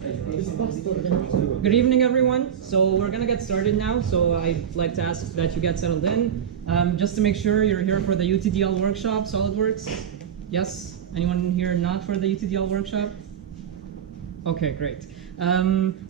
Good evening, everyone. So we're gonna get started now. So I'd like to ask that you get settled in. Just to make sure you're here for the UTDL workshop, SolidWorks. Yes? Anyone here not for the UTDL workshop? Okay, great.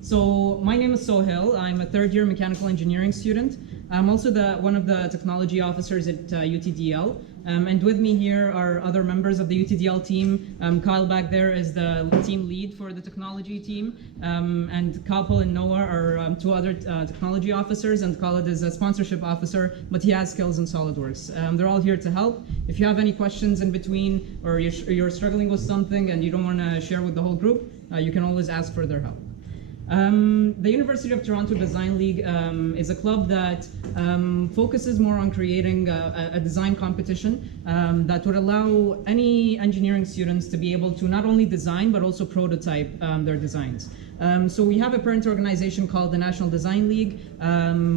So my name is Sohiel. I'm a third-year mechanical engineering student. I'm also one of the technology officers at UTDL. And with me here are other members of the UTDL team. Kyle back there is the team lead for the technology team. And Kapil and Noah are two other technology officers, and Khalid is a sponsorship officer, but he has skills in SolidWorks. They're all here to help. If you have any questions in between, or you're struggling with something and you don't want to share with the whole group, you can always ask for their help. The University of Toronto Design League is a club that focuses more on creating a design competition that would allow any engineering students to be able to not only design but also prototype their designs. So we have a parent organization called the National Design League.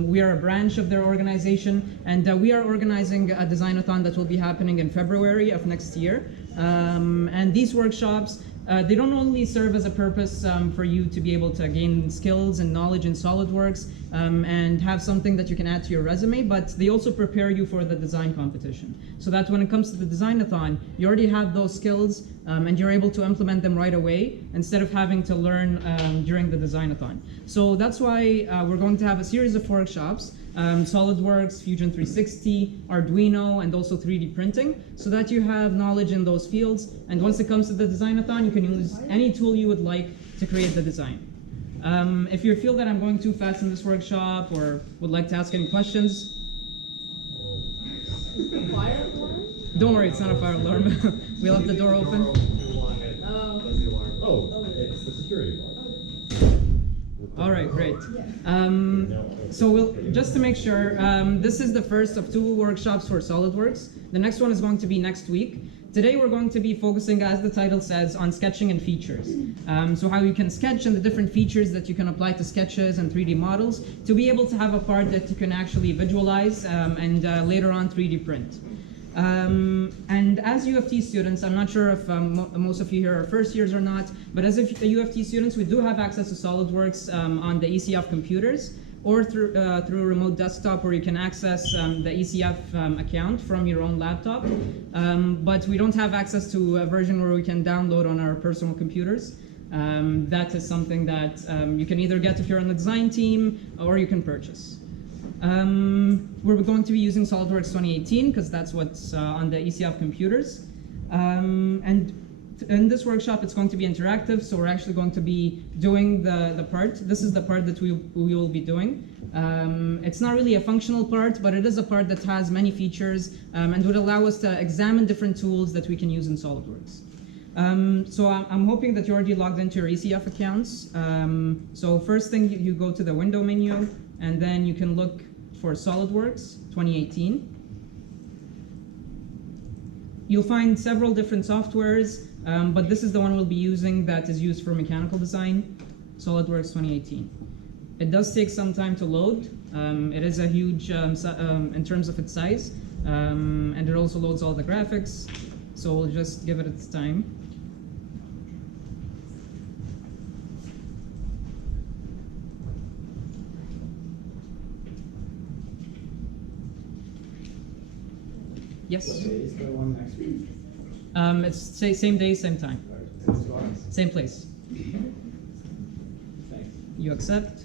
We are a branch of their organization, and we are organizing a design-a-thon that will be happening in February of next year. And these workshops, they don't only serve as a purpose for you to be able to gain skills and knowledge in SolidWorks and have something that you can add to your resume, but they also prepare you for the design competition. So that when it comes to the design-a-thon, you already have those skills and you're able to implement them right away instead of having to learn during the design-a-thon. So that's why we're going to have a series of workshops. SolidWorks, Fusion 360, Arduino, and also 3D printing, so that you have knowledge in those fields. And once it comes to the design-a-thon, you can use any tool you would like to create the design. If you feel that I'm going too fast in this workshop or would like to ask any questions, fire alarm? Don't worry, it's not a fire alarm. We left the door open. Oh, it's the security alarm. All right, great. So just to make sure, this is the first of 2 workshops for SolidWorks. The next one is going to be next week. Today we're going to be focusing, as the title says, on sketching and features. So how you can sketch and the different features that you can apply to sketches and 3D models to be able to have a part that you can actually visualize and later on 3D print. And as UFT students, I'm not sure if most of you here are first years or not, but as UFT students, we do have access to SolidWorks on the ECF computers or through remote desktop, where you can access the ECF account from your own laptop. But we don't have access to a version where we can download on our personal computers. That is something that you can either get if you're on the design team, or you can purchase. We're going to be using SolidWorks 2018 because that's what's on the ECF computers. And in this workshop, it's going to be interactive, so we're actually going to be doing the part. This is the part that we will be doing. It's not really a functional part, but it is a part that has many features and would allow us to examine different tools that we can use in SolidWorks. So I'm hoping that you're already logged into your ECF accounts. So first thing, you go to the window menu, and then you can look for SolidWorks 2018. You'll find several different softwares, but this is the one we'll be using that is used for mechanical design, SolidWorks 2018. It does take some time to load. It is a huge, in terms of its size, and it also loads all the graphics, so we'll just give it its time. Yes? What day is the one next week? It's same day, same time. Same place. Thanks. You accept.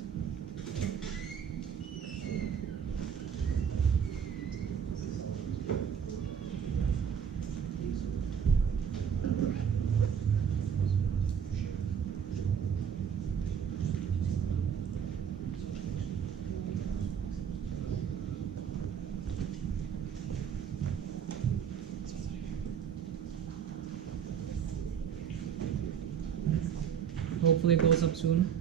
Hopefully it goes up soon.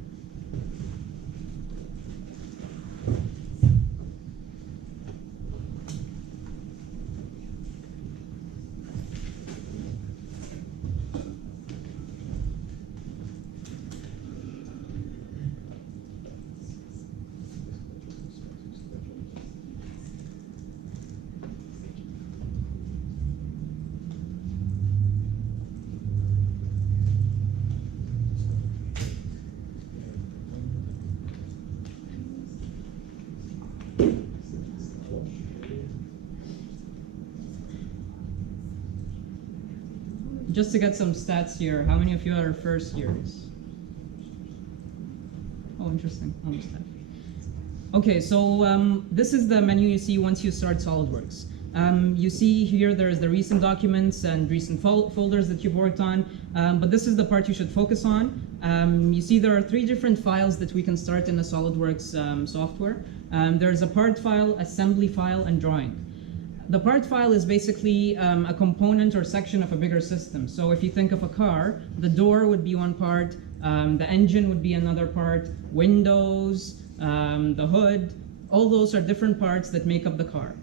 just to get some stats here, how many of you are first years? Oh, interesting, almost half. Okay, so this is the menu you see once you start SolidWorks. You see here there's the recent documents and recent folders that you've worked on, but this is the part you should focus on. You see there are 3 different files that we can start in the SolidWorks software. There's a part file, assembly file, and drawing. The part file is basically a component or section of a bigger system. So if you think of a car, the door would be one part, the engine would be another part, windows, the hood, all those are different parts that make up the car.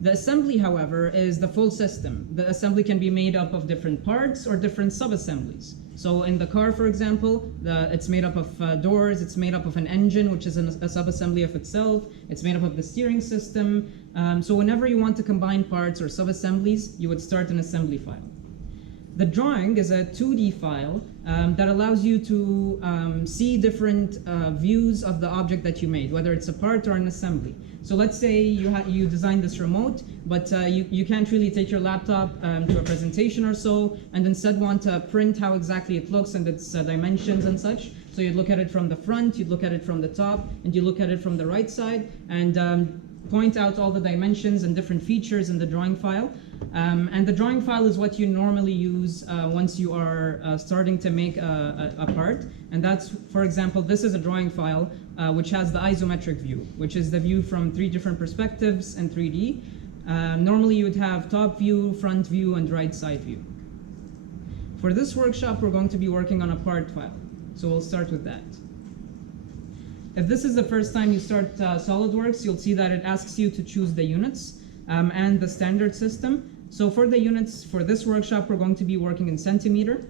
The assembly, however, is the full system. The assembly can be made up of different parts or different sub-assemblies. So in the car, for example, it's made up of doors, it's made up of an engine, which is a sub-assembly of itself, it's made up of the steering system. So whenever you want to combine parts or sub-assemblies, you would start an assembly file. The drawing is a 2D file that allows you to see different views of the object that you made, whether it's a part or an assembly. So let's say you designed this remote, but you can't really take your laptop to a presentation or so, and instead want to print how exactly it looks and its dimensions and such. So you'd look at it from the front, you'd look at it from the top, and you look at it from the right side, and point out all the dimensions and different features in the drawing file. And the drawing file is what you normally use once you are starting to make a part. And that's, for example, this is a drawing file which has the isometric view, which is the view from 3 different perspectives in 3D. Normally you would have top view, front view, and right side view. For this workshop, we're going to be working on a part file. So we'll start with that. If this is the first time you start SolidWorks, you'll see that it asks you to choose the units and the standard system. So for the units for this workshop, we're going to be working in centimeter.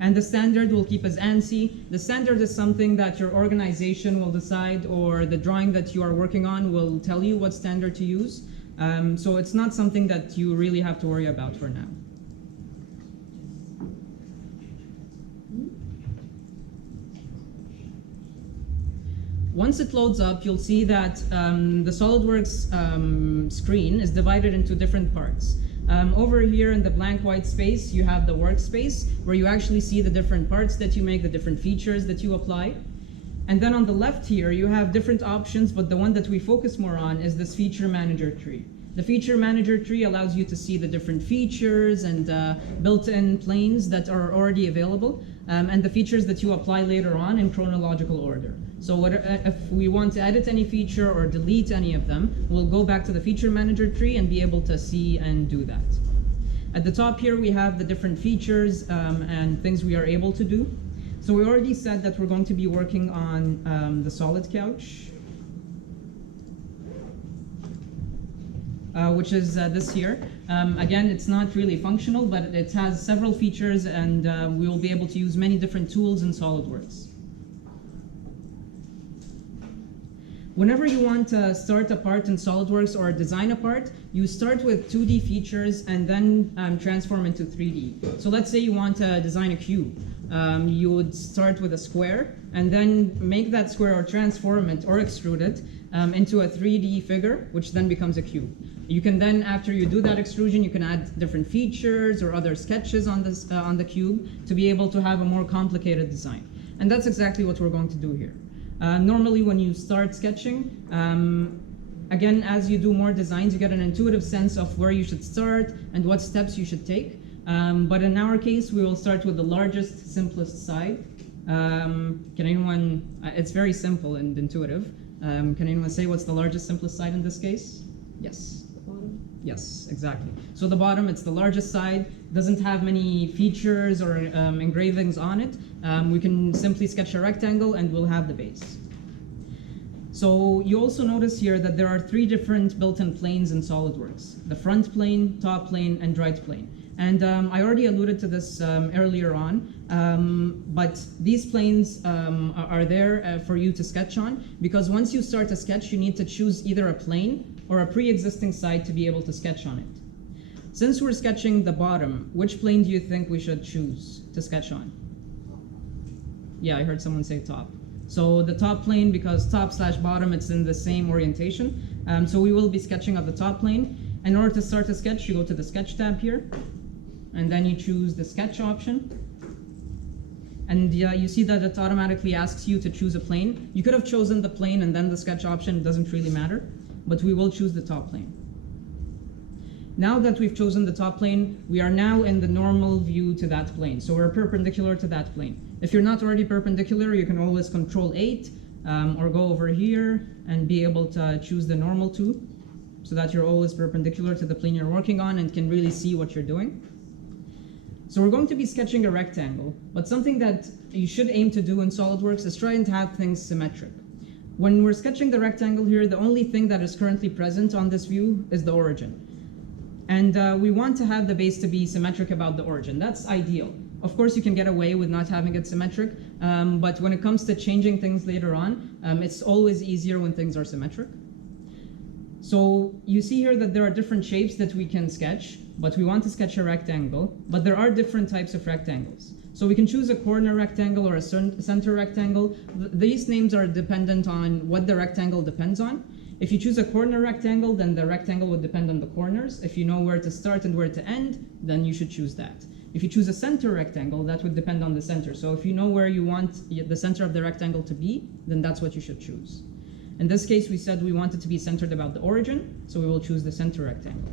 And the standard will keep as ANSI. The standard is something that your organization will decide, or the drawing that you are working on will tell you what standard to use. So it's not something that you really have to worry about for now. Once it loads up, you'll see that the SolidWorks screen is divided into different parts. Over here in the blank white space, you have the workspace, where you actually see the different parts that you make, the different features that you apply. And then on the left here, you have different options, but the one that we focus more on is this feature manager tree. The feature manager tree allows you to see the different features and built-in planes that are already available, and the features that you apply later on in chronological order. So if we want to edit any feature or delete any of them, we'll go back to the feature manager tree and be able to see and do that. At the top here, we have the different features and things we are able to do. So we already said that we're going to be working on the solid couch, which is this here. Again, it's not really functional, but it has several features, and we will be able to use many different tools in SolidWorks. Whenever you want to start a part in SolidWorks or design a part, you start with 2D features and then transform into 3D. So let's say you want to design a cube. You would start with a square and then make that square or transform it or extrude it into a 3D figure, which then becomes a cube. You can then, after you do that extrusion, you can add different features or other sketches on the cube to be able to have a more complicated design. And that's exactly what we're going to do here. Normally when you start sketching, again, as you do more designs, you get an intuitive sense of where you should start and what steps you should take. But in our case, we will start with the largest, simplest side. Can anyone, it's very simple and intuitive. Can anyone say what's the largest, simplest side in this case? Yes. The bottom. Yes, exactly. So the bottom, it's the largest side, doesn't have many features or engravings on it. We can simply sketch a rectangle and we'll have the base. So you also notice here that there are 3 different built-in planes in SolidWorks: the front plane, top plane, and right plane. And I already alluded to this earlier on, but these planes are there for you to sketch on, because once you start a sketch, you need to choose either a plane or a pre-existing side to be able to sketch on it. Since we're sketching the bottom, which plane do you think we should choose to sketch on? Yeah, I heard someone say top. So the top plane, because top/bottom, it's in the same orientation. So we will be sketching of the top plane. In order to start a sketch, you go to the Sketch tab here, and then you choose the sketch option. And you see that it automatically asks you to choose a plane. You could have chosen the plane and then the sketch option, it doesn't really matter, but we will choose the top plane. Now that we've chosen the top plane, we are now in the normal view to that plane. So we're perpendicular to that plane. If you're not already perpendicular, you can always Control 8 or go over here and be able to choose the normal to, so that you're always perpendicular to the plane you're working on and can really see what you're doing. So we're going to be sketching a rectangle, but something that you should aim to do in SolidWorks is try and have things symmetric. When we're sketching the rectangle here, the only thing that is currently present on this view is the origin. And we want to have the base to be symmetric about the origin. That's ideal. Of course, you can get away with not having it symmetric, but when it comes to changing things later on, it's always easier when things are symmetric. So you see here that there are different shapes that we can sketch, but we want to sketch a rectangle, but there are different types of rectangles. So we can choose a corner rectangle or a center rectangle. These names are dependent on what the rectangle depends on. If you choose a corner rectangle, then the rectangle would depend on the corners. If you know where to start and where to end, then you should choose that. If you choose a center rectangle, that would depend on the center. So if you know where you want the center of the rectangle to be, then that's what you should choose. In this case, we said we want it to be centered about the origin, so we will choose the center rectangle.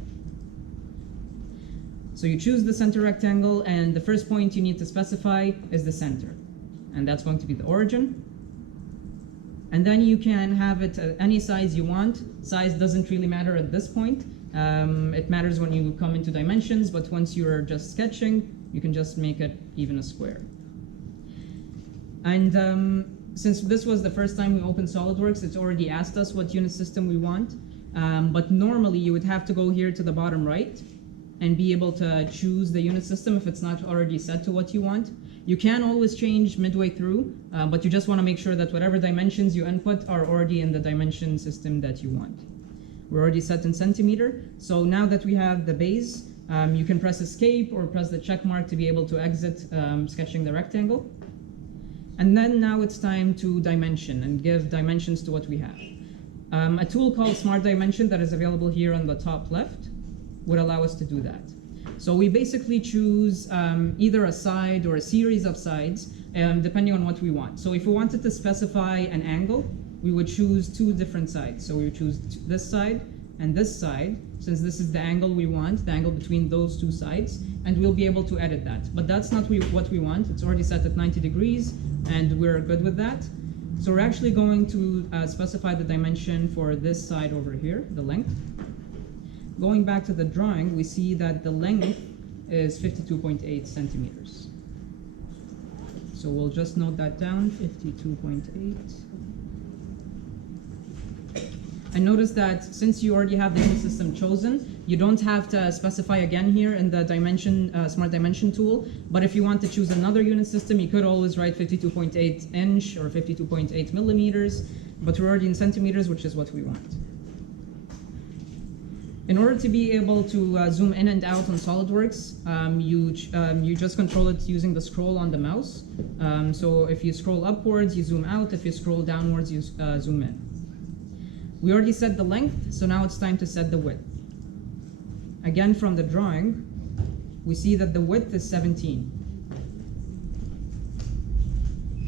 So you choose the center rectangle, and the first point you need to specify is the center. And that's going to be the origin. And then you can have it at any size you want. Size doesn't really matter at this point. It matters when you come into dimensions, but once you're just sketching, you can just make it even a square. And since this was the first time we opened SolidWorks, it's already asked us what unit system we want. But normally you would have to go here to the bottom right and be able to choose the unit system if it's not already set to what you want. You can always change midway through, but you just want to make sure that whatever dimensions you input are already in the dimension system that you want. We're already set in centimeter, so now that we have the base, you can press escape or press the check mark to be able to exit sketching the rectangle. And then now it's time to dimension and give dimensions to what we have. A tool called Smart Dimension that is available here on the top left would allow us to do that. So we basically choose either a side or a series of sides, depending on what we want. So if we wanted to specify an angle, we would choose two different sides. So we would choose this side and this side, since this is the angle we want, the angle between those two sides, and we'll be able to edit that. But that's not what we want. It's already set at 90 degrees, and we're good with that. So we're actually going to specify the dimension for this side over here, the length. Going back to the drawing, we see that the length is 52.8 centimeters. So we'll just note that down, 52.8. And notice that since you already have the unit system chosen, you don't have to specify again here in the dimension, Smart Dimension tool. But if you want to choose another unit system, you could always write 52.8 inch or 52.8 millimeters, but we're already in centimeters, which is what we want. In order to be able to zoom in and out on SolidWorks, you just control it using the scroll on the mouse. So if you scroll upwards, you zoom out. If you scroll downwards, you zoom in. We already set the length, so now it's time to set the width. Again, from the drawing, we see that the width is 17.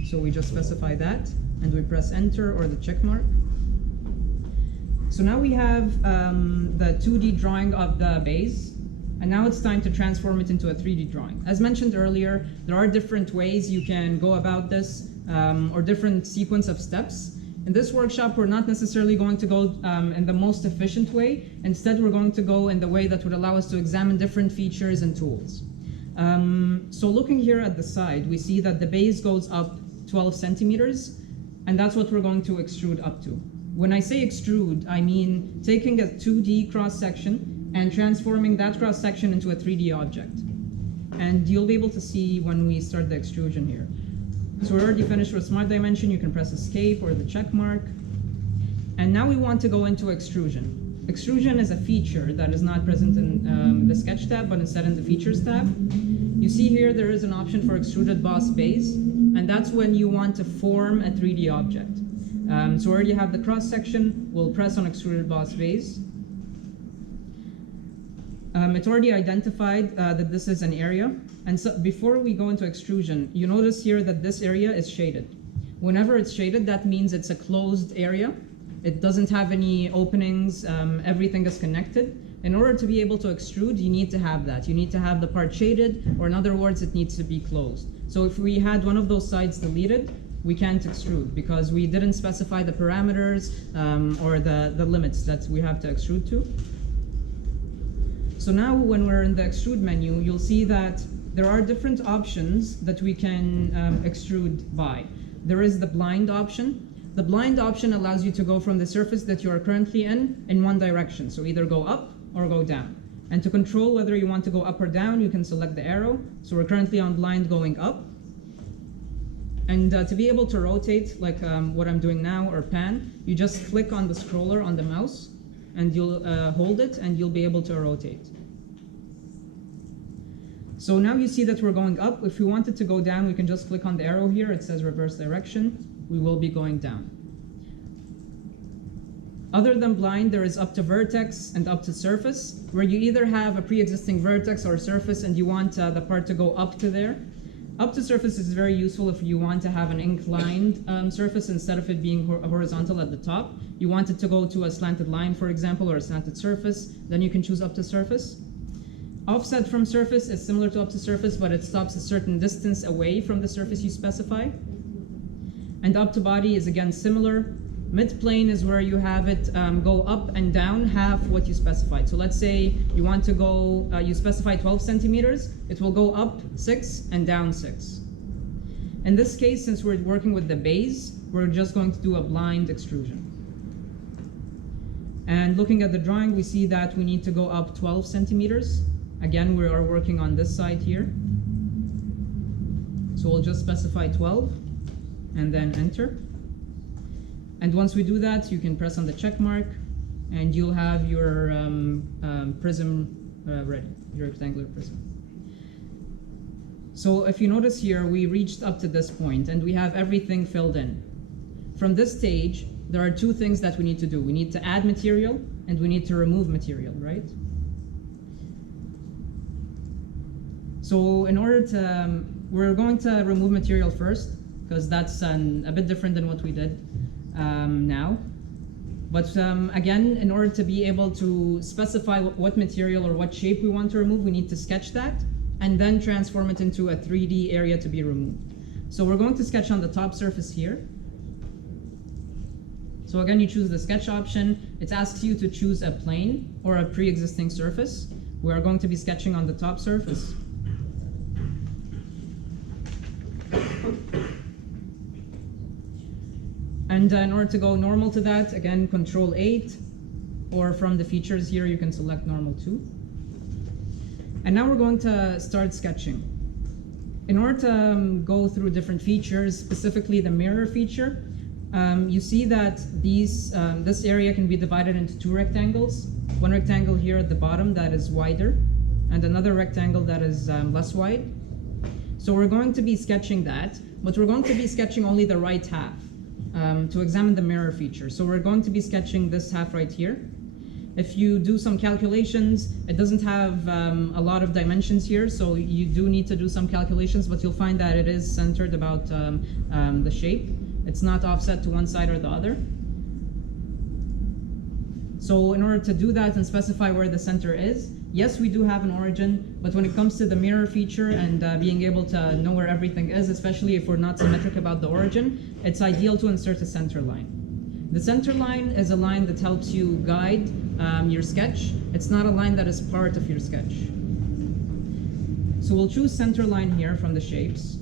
So we just specify that, and we press enter or the check mark. So now we have the 2D drawing of the base, and now it's time to transform it into a 3D drawing. As mentioned earlier, there are different ways you can go about this, or different sequence of steps. In this workshop, we're not necessarily going to go in the most efficient way. Instead, we're going to go in the way that would allow us to examine different features and tools. So looking here at the side, we see that the base goes up 12 centimeters, and that's what we're going to extrude up to. When I say extrude, I mean taking a 2D cross-section and transforming that cross-section into a 3D object. And you'll be able to see when we start the extrusion here. So we're already finished with Smart Dimension. You can press escape or the check mark. And now we want to go into extrusion. Extrusion is a feature that is not present in the Sketch tab, but instead in the Features tab. You see here there is an option for Extruded Boss Base, and that's when you want to form a 3D object. So we already have the cross-section. We'll press on Extruded Boss Base. It already identified that this is an area. And so before we go into extrusion, you notice here that this area is shaded. Whenever it's shaded, that means it's a closed area. It doesn't have any openings, everything is connected. In order to be able to extrude, you need to have that. You need to have the part shaded, or in other words, it needs to be closed. So if we had one of those sides deleted, we can't extrude because we didn't specify the parameters or the limits that we have to extrude to. So now when we're in the extrude menu, you'll see that there are different options that we can extrude by. There is the blind option. The blind option allows you to go from the surface that you are currently in one direction. So either go up or go down. And to control whether you want to go up or down, you can select the arrow. So we're currently on blind going up. And to be able to rotate, like what I'm doing now, or pan, you just click on the scroller on the mouse, and you'll hold it, and you'll be able to rotate. So now you see that we're going up. If we wanted to go down, we can just click on the arrow here. It says reverse direction. We will be going down. Other than blind, there is up to vertex and up to surface, where you either have a pre-existing vertex or surface and you want the part to go up to there. Up to surface is very useful if you want to have an inclined surface instead of it being horizontal at the top. You want it to go to a slanted line, for example, or a slanted surface, then you can choose up to surface. Offset from surface is similar to up to surface, but it stops a certain distance away from the surface you specify. And up to body is again similar. Mid-plane is where you have it go up and down half what you specified. So let's say you want to go, you specify 12 centimeters, it will go up 6 and down 6. In this case, since we're working with the base, we're just going to do a blind extrusion. And looking at the drawing, we see that we need to go up 12 centimeters. Again, we are working on this side here. So we'll just specify 12 and then enter. And once we do that, you can press on the check mark and you'll have your prism ready, your rectangular prism. So if you notice here, we reached up to this point and we have everything filled in. From this stage, there are two things that we need to do. We need to add material and we need to remove material, right? So in order to, we're going to remove material first because that's a bit different than what we did now. But again, in order to be able to specify what material or what shape we want to remove, we need to sketch that and then transform it into a 3D area to be removed. So we're going to sketch on the top surface here. So again, you choose the sketch option. It asks you to choose a plane or a pre-existing surface. We are going to be sketching on the top surface. And in order to go normal to that, again, Control 8, or from the features here, you can select normal too. And now we're going to start sketching. In order to go through different features, specifically the mirror feature, you see that this area can be divided into two rectangles. One rectangle here at the bottom that is wider, and another rectangle that is less wide. So we're going to be sketching that, but we're going to be sketching only the right half. To examine the mirror feature. So we're going to be sketching this half right here. If you do some calculations, it doesn't have a lot of dimensions here, so you do need to do some calculations, but you'll find that it is centered about the shape. It's not offset to one side or the other. So in order to do that and specify where the center is, yes, we do have an origin, but when it comes to the mirror feature and being able to know where everything is, especially if we're not symmetric about the origin, it's ideal to insert a center line. The center line is a line that helps you guide your sketch. It's not a line that is part of your sketch. So we'll choose center line here from the shapes.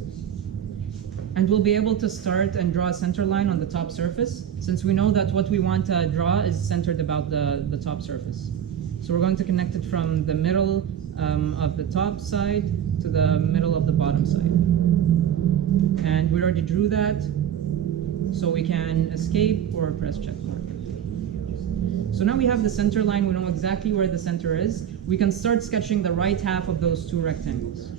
And we'll be able to start and draw a center line on the top surface, since we know that what we want to draw is centered about the top surface. So we're going to connect it from the middle of the top side to the middle of the bottom side. And we already drew that, so we can escape or press check mark. So now we have the center line, we know exactly where the center is. We can start sketching the right half of those two rectangles.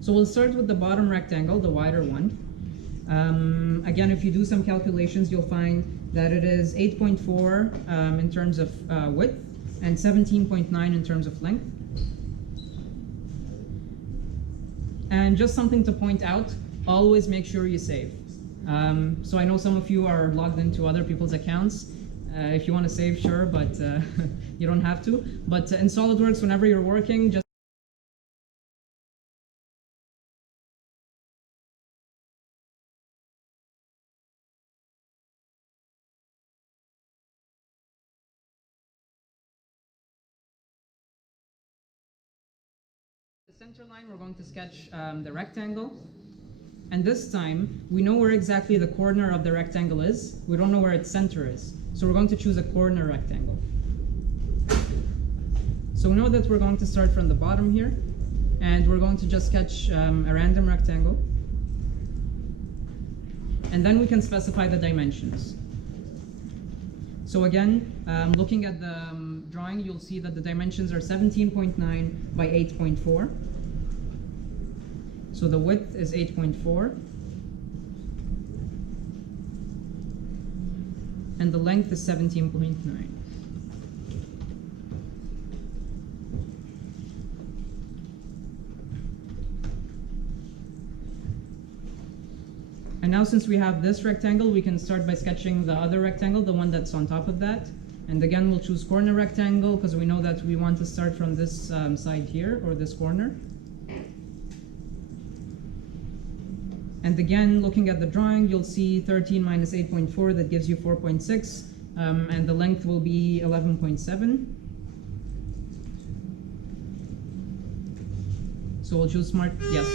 So we'll start with the bottom rectangle, the wider one. Again, if you do some calculations, you'll find that it is 8.4 in terms of width and 17.9 in terms of length. And just something to point out, always make sure you save. So I know some of you are logged into other people's accounts. If you want to save, sure, but you don't have to. But in SolidWorks, whenever you're working, just the center line, we're going to sketch the rectangle. And this time, we know where exactly the corner of the rectangle is. We don't know where its center is. So we're going to choose a corner rectangle. So we know that we're going to start from the bottom here. And we're going to just sketch a random rectangle. And then we can specify the dimensions. So again, looking at the drawing, you'll see that the dimensions are 17.9 by 8.4. So the width is 8.4. And the length is 17.9. And now since we have this rectangle, we can start by sketching the other rectangle, the one that's on top of that. And again, we'll choose corner rectangle because we know that we want to start from this side here, or this corner. And again, looking at the drawing, you'll see 13 minus 8.4, that gives you 4.6, and the length will be 11.7. So we'll choose smart, yes.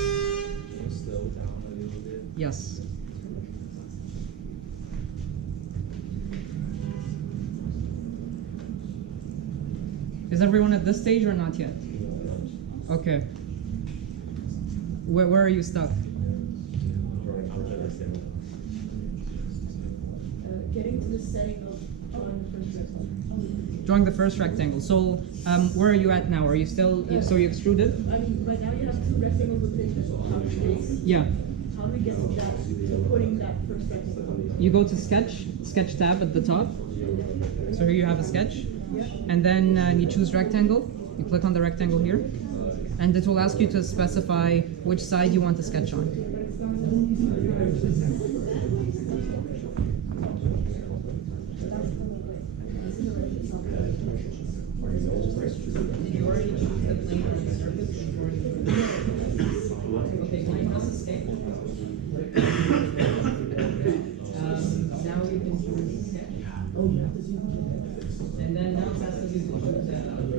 Still down a little bit. Yes. Is everyone at this stage or not yet? Okay. Where are you stuck? Getting to the setting of drawing the first rectangle. Drawing the first rectangle. So where are you at now? Are you still, so you extruded? I mean, right now you have two rectangles within the space. Yeah. How do we get to that, to putting that first rectangle? You go to sketch tab at the top. So here you have a sketch. Yeah. And then you choose rectangle. You click on the rectangle here. And it will ask you to specify which side you want to sketch on. Did you already choose the plane on the surface before you... Okay, can you press escape? Now you can choose sketch. And then now it's asking you to choose surface. Now you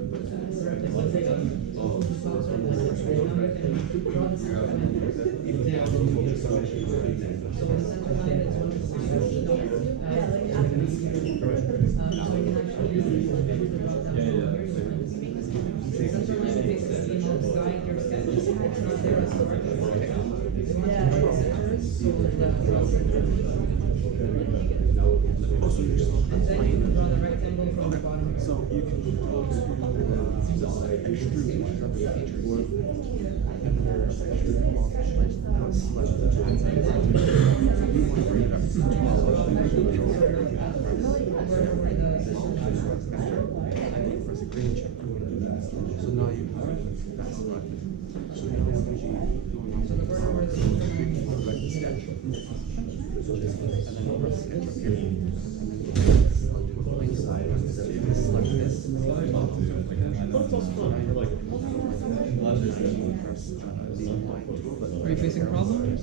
can draw the center line. So the center line is one of the lines. So you can actually draw down here. The center line basically helps guide your sketch. It's not there as a marker. You want to mark the center, so draw center. And then you can draw the rectangle from the bottom. So you can go to extrude features and then extrude not select and then you want to bring it up to 12. Press a green check. So now you have that selected. So now we're going to be going on to the select the sketch. And then we'll press sketch up here. And then select the plane side. Select this. Are you facing problems?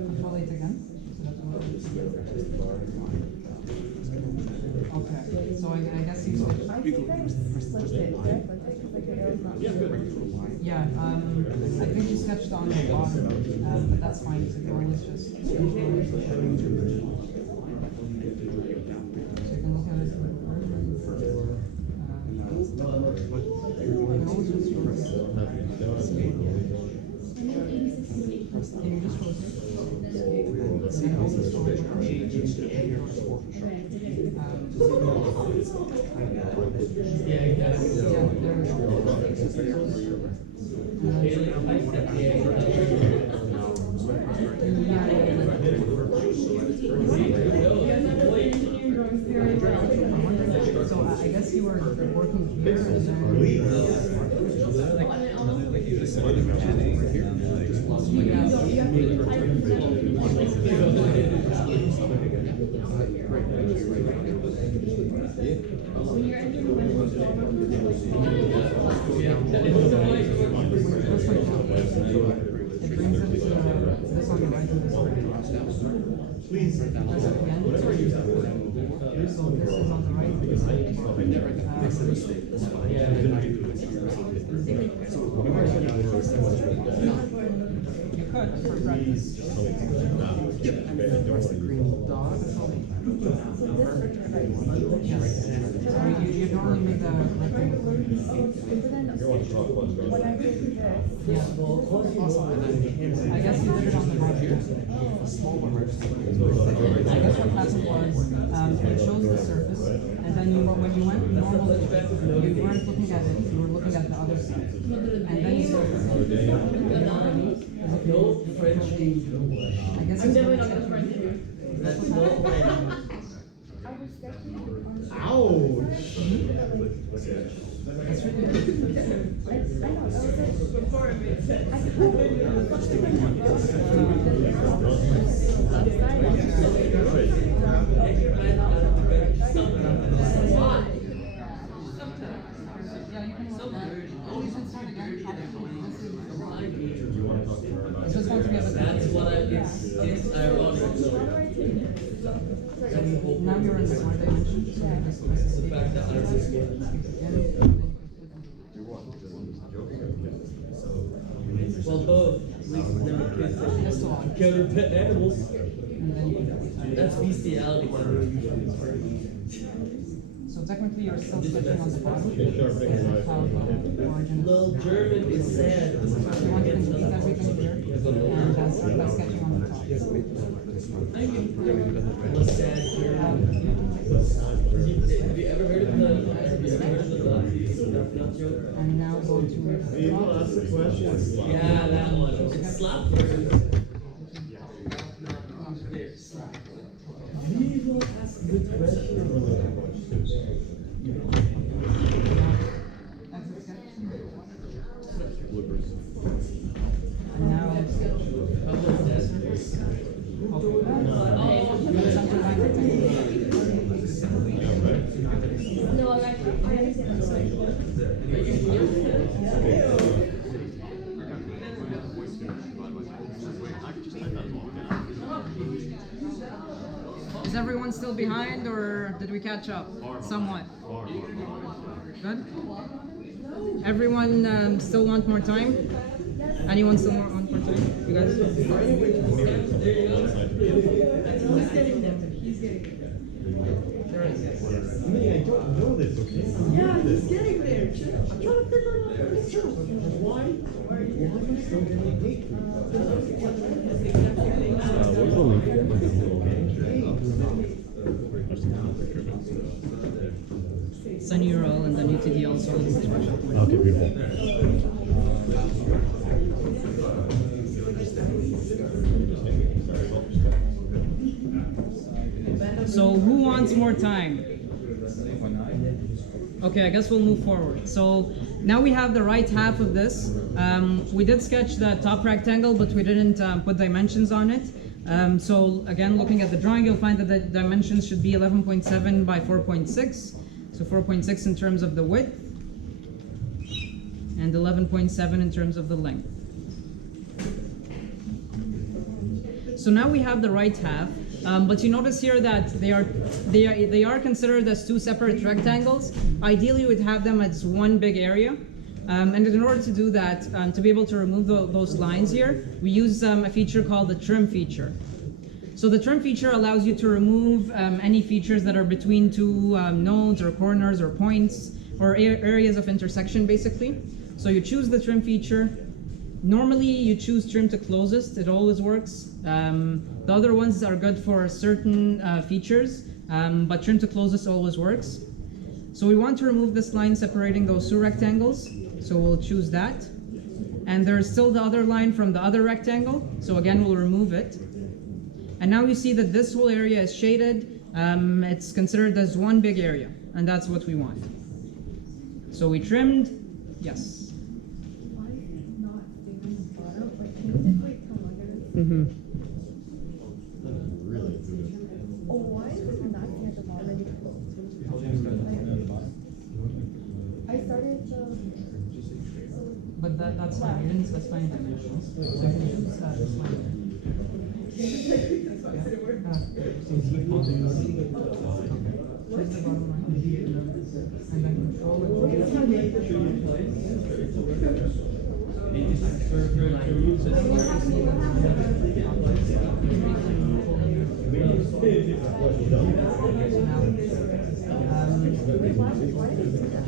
Control 8 again. Okay, so I guess you switched. Yeah, I think you sketched on the bottom, but that's fine, so you can always just... So you can look at it Can you just rotate? So I guess you were working here and it brings it to this on the right and this on the left. Please. So this is on the right. You could for practice. Press the green dot. Yes. So you normally make the rectangle. When I did this, Yeah. I guess you did it on the right here. I guess what happened was it shows the surface, and then when you went normal, you weren't looking at it, you were looking at the other side. And then you saw I guess I'm it's definitely what not gonna front you. that's what happened. I was sketching on. That's really good. I know, that was it. Before it made sense. I just want to be able to. That's what it's ironic. Now you're in the smart dimension. So this is The fact that ours is good. Well, both. At least never kids Just one. encounter pet animals. And then you That's bestiality. So technically you're still sketching on the bottom. Origin of Little German is sad. you want to delete everything here and start by sketching on the top. Little sad German. Have you ever heard of the Duck joke? And now go to Yeah, that one. It's slap words. People ask good questions. exit sketch. And now Public desk. something like rectangle. No, I understand. Is everyone still behind, or did we catch up? Somewhat. Good? Everyone still want more time? Anyone still want more time? You guys? He's getting them. He's getting them. I don't know this, okay? Yeah, he's getting there. I'm trying to figure out the picture. Why am I still getting hate? Send URL and then UTDL Solidworks Workshop. Okay, beautiful. So who wants more time? Okay, I guess we'll move forward. So now we have the right half of this. We did sketch the top rectangle, but we didn't put dimensions on it. So again, looking at the drawing, you'll find that the dimensions should be 11.7 by 4.6. So 4.6 in terms of the width, and 11.7 in terms of the length. So now we have the right half. But you notice here that they are considered as two separate rectangles. Ideally, we'd have them as one big area. And in order to do that, to be able to remove those lines here, we use a feature called the trim feature. So the trim feature allows you to remove any features that are between two nodes or corners or points or areas of intersection, basically. So you choose the trim feature, Normally, you choose trim to closest. It always works. The other ones are good for certain features, but trim to closest always works. So we want to remove this line separating those two rectangles. So we'll choose that. And there's still the other line from the other rectangle. So again, we'll remove it. And now you see that this whole area is shaded. It's considered as one big area, and that's what we want. So we trimmed, yes. Why is it not doing the bottom? Like, can you just like come under this? Mm-hmm. Oh, why is it not at the bottom? I started to. But that's fine. You didn't specify any dimensions. So you can choose this line. Choose the bottom line. And then control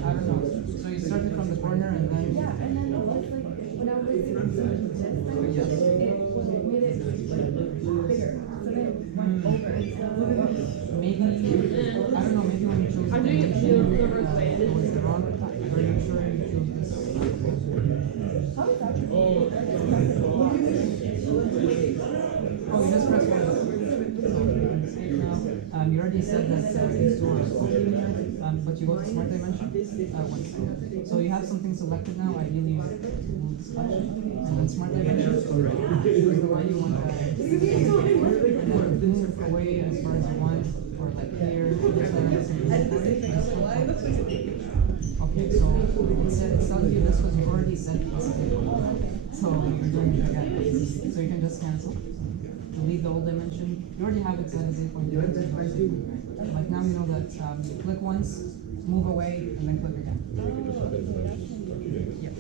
I don't know. So you started from the corner and then. Yeah, and then it was like when I was doing this, it made it bigger. So then it went over. Maybe, I don't know, maybe when you chose the dimension, it was the wrong time. Are you sure you chose this? How is that? Oh, you just press one. You already said that these two are open here, but you go to Smart Dimension. One second. So you have something selected now. Ideally, you move the selection, and then Smart Dimension. This is the one you want to and then move away as far as you want, or like here. Okay, so it tells you this was already set. So you're doing it again. So you can just cancel. Delete the old dimension. You already have it set as 8.2. Like now you know that you click once, move away, and then click again. Yeah.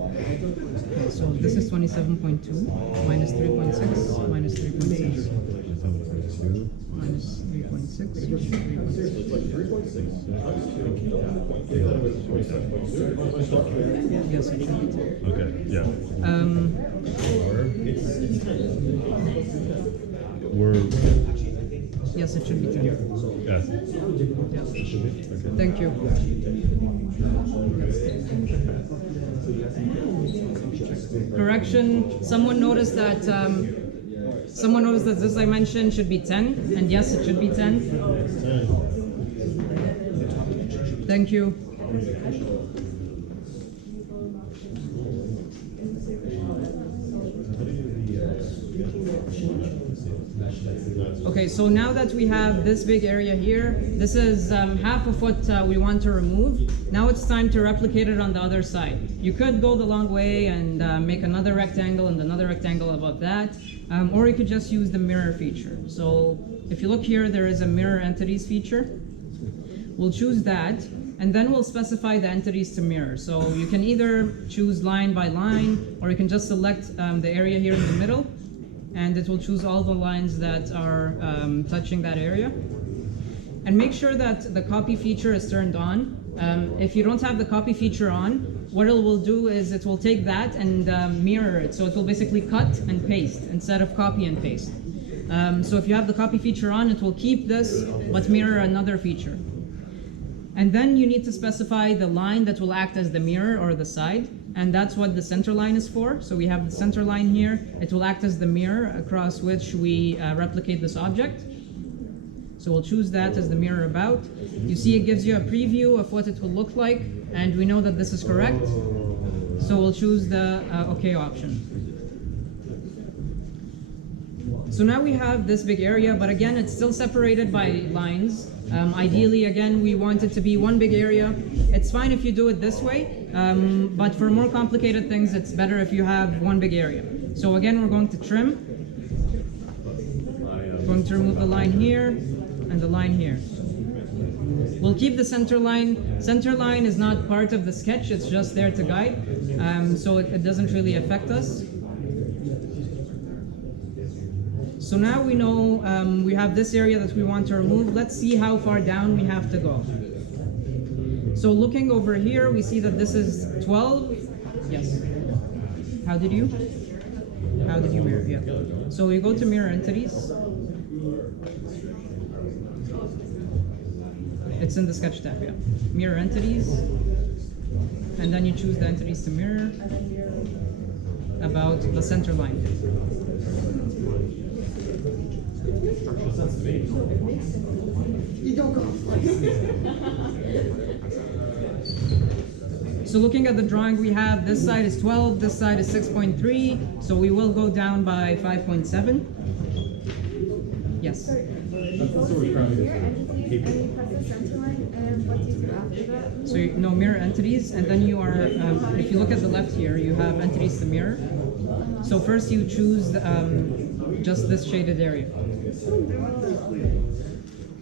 Okay, so this is 27.2 minus 3.6 minus 3.6 minus 3.6. Yes, it should be. Okay, yeah. Yes, it should be 10. Yes. Yes. It should be? Okay. Thank you. Correction. Someone noticed that this dimension should be 10, and yes, it should be 10. Thank you. Okay, so now that we have this big area here, this is half of what we want to remove. Now it's time to replicate it on the other side. You could go the long way and make another rectangle and another rectangle above that, or you could just use the mirror feature. So if you look here, there is a mirror entities feature. We'll choose that, and then we'll specify the entities to mirror. So you can either choose line by line, or you can just select the area here in the middle, and it will choose all the lines that are touching that area. And make sure that the copy feature is turned on. If you don't have the copy feature on, what it will do is it will take that and mirror it. So it will basically cut and paste instead of copy and paste. So if you have the copy feature on, it will keep this, but mirror another feature. And then you need to specify the line that will act as the mirror or the side. And that's what the center line is for. So we have the center line here. It will act as the mirror across which we replicate this object. So we'll choose that as the mirror about. You see it gives you a preview of what it will look like, and we know that this is correct. So we'll choose the OK option. So now we have this big area, but again, it's still separated by lines. Ideally, again, we want it to be one big area. It's fine if you do it this way, but for more complicated things, it's better if you have one big area. So again, we're going to trim. We're going to remove the line here and the line here. We'll keep the center line. Center line is not part of the sketch, it's just there to guide, so it doesn't really affect us. So now we know we have this area that we want to remove. Let's see how far down we have to go. So looking over here, we see that this is 12. Yes. How did you mirror? Yeah. So we go to mirror entities. It's in the sketch tab, yeah. Mirror entities. And then you choose the entities to mirror about the center line. So looking at the drawing, we have this side is 12, this side is 6.3, so we will go down by 5.7. Yes. So you go to mirror entities and you press the center line, and what do you do after that? So you know mirror entities, and then you are, if you look at the left here, you have entities to mirror. So first you choose just this shaded area.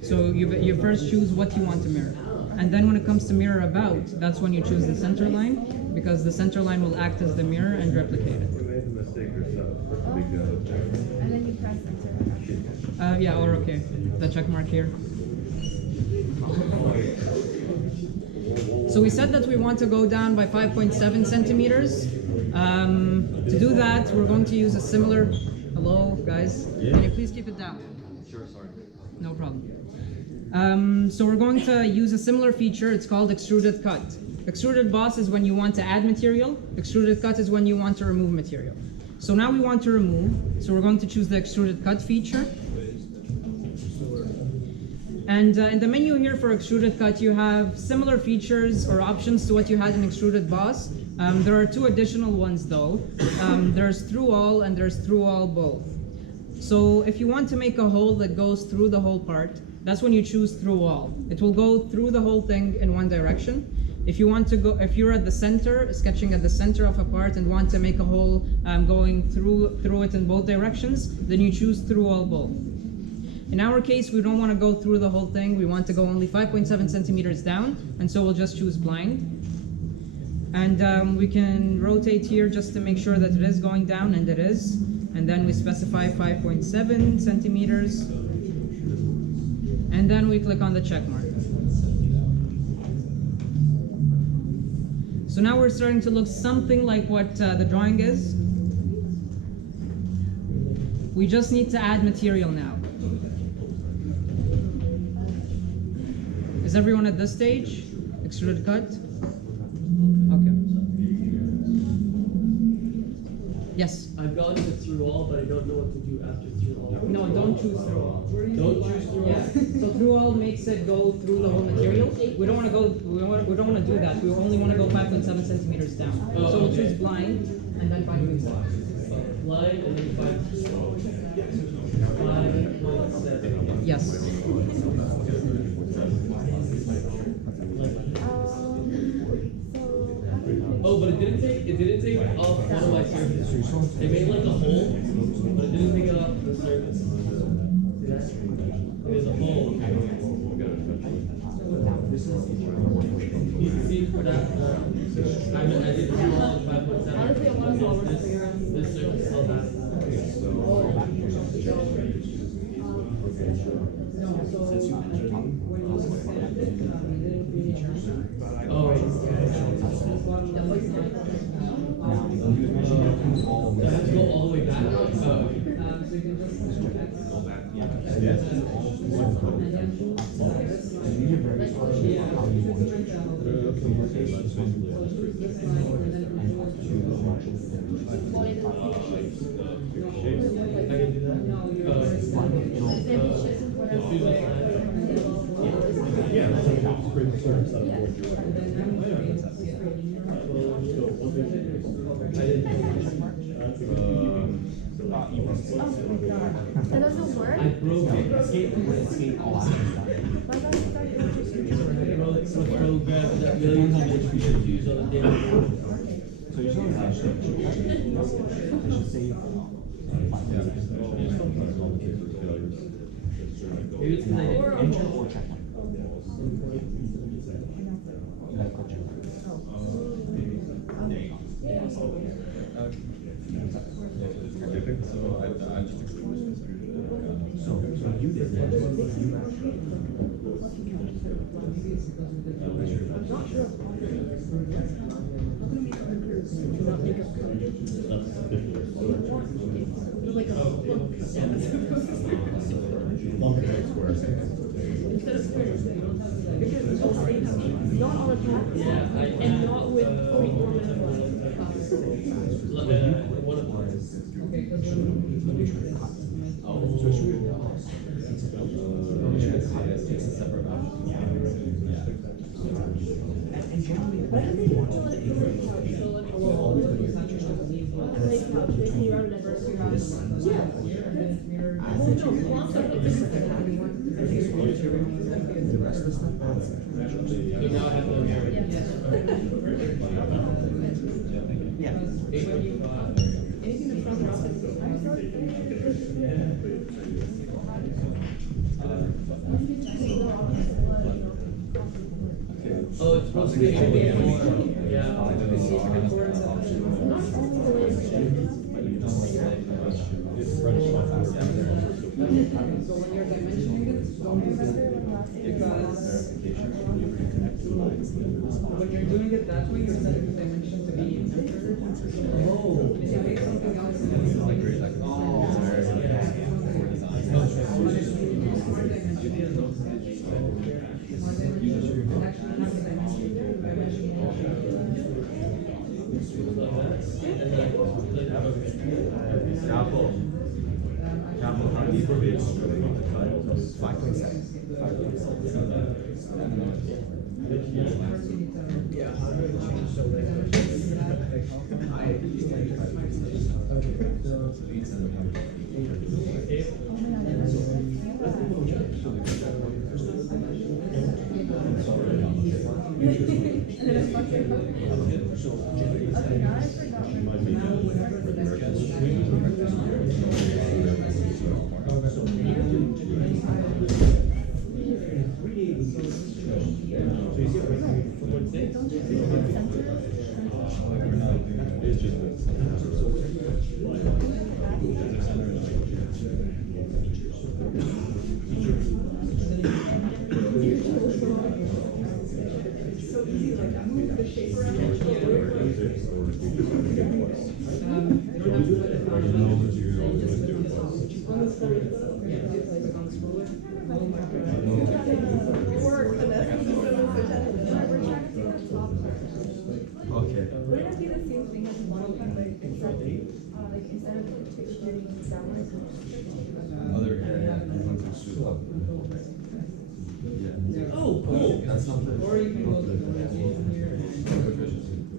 So you first choose what you want to mirror. And then when it comes to mirror about, that's when you choose the center line, because the center line will act as the mirror and replicate it. And then you press enter. Yeah, or okay, the check mark here. So we said that we want to go down by 5.7 centimeters. To do that, we're going to use a similar, hello guys, can you please keep it down? Sure, sorry. No problem. So we're going to use a similar feature. It's called extruded cut. Extruded boss is when you want to add material. Extruded cut is when you want to remove material. So now we want to remove. So we're going to choose the extruded cut feature. And in the menu here for extruded cut, you have similar features or options to what you had in extruded boss. There are two additional ones though. There's through all and there's through all both. So if you want to make a hole that goes through the whole part, that's when you choose through all. It will go through the whole thing in one direction. If you want to go, if you're at the center, sketching at the center of a part and want to make a hole going through it in both directions, then you choose through all both. In our case, we don't want to go through the whole thing. We want to go only 5.7 centimeters down, and so we'll just choose blind. And we can rotate here just to make sure that it is going down, and it is. And then we specify 5.7 centimeters. And then we click on the check mark. So now we're starting to look something like what the drawing is. We just need to add material now. Is everyone at this stage? Extruded cut? Okay. Yes? I've gone to through all, but I don't know what to do after through all. No, don't choose through all. Don't choose through Yeah. all. So through all makes it go through the whole material. We don't want to go. We don't want to do that. We only want to go 5.7 centimeters down. Oh, So we'll okay. choose blind and then 5.7. Line and then 5.7. Yes. Oh, but it didn't take off one of my surfaces. It made like a hole, but it didn't take it off the surface. See that? There's a hole. You can see that, I did do all 5.7. This surface still has. Oh, wait. Does it go all the way back? I can do that? That doesn't work? I broke it. Why don't you start doing I wrote some program that millions of engineers use on a daily basis. So usually I should save Maybe it's because I didn't. enter or check mark. You gotta click check mark. There you go. Oh, it's supposed to be more. Yeah. So when you're dimensioning it, don't do that because when you're doing it that way, you're setting the dimension to be center. Oh. If you make something else, it's more Okay. Wouldn't it be the same thing as one kind of like instead of like picturing downwards? Other area, yeah. Oh, cool. That's not the. Or you can go to the navigation here and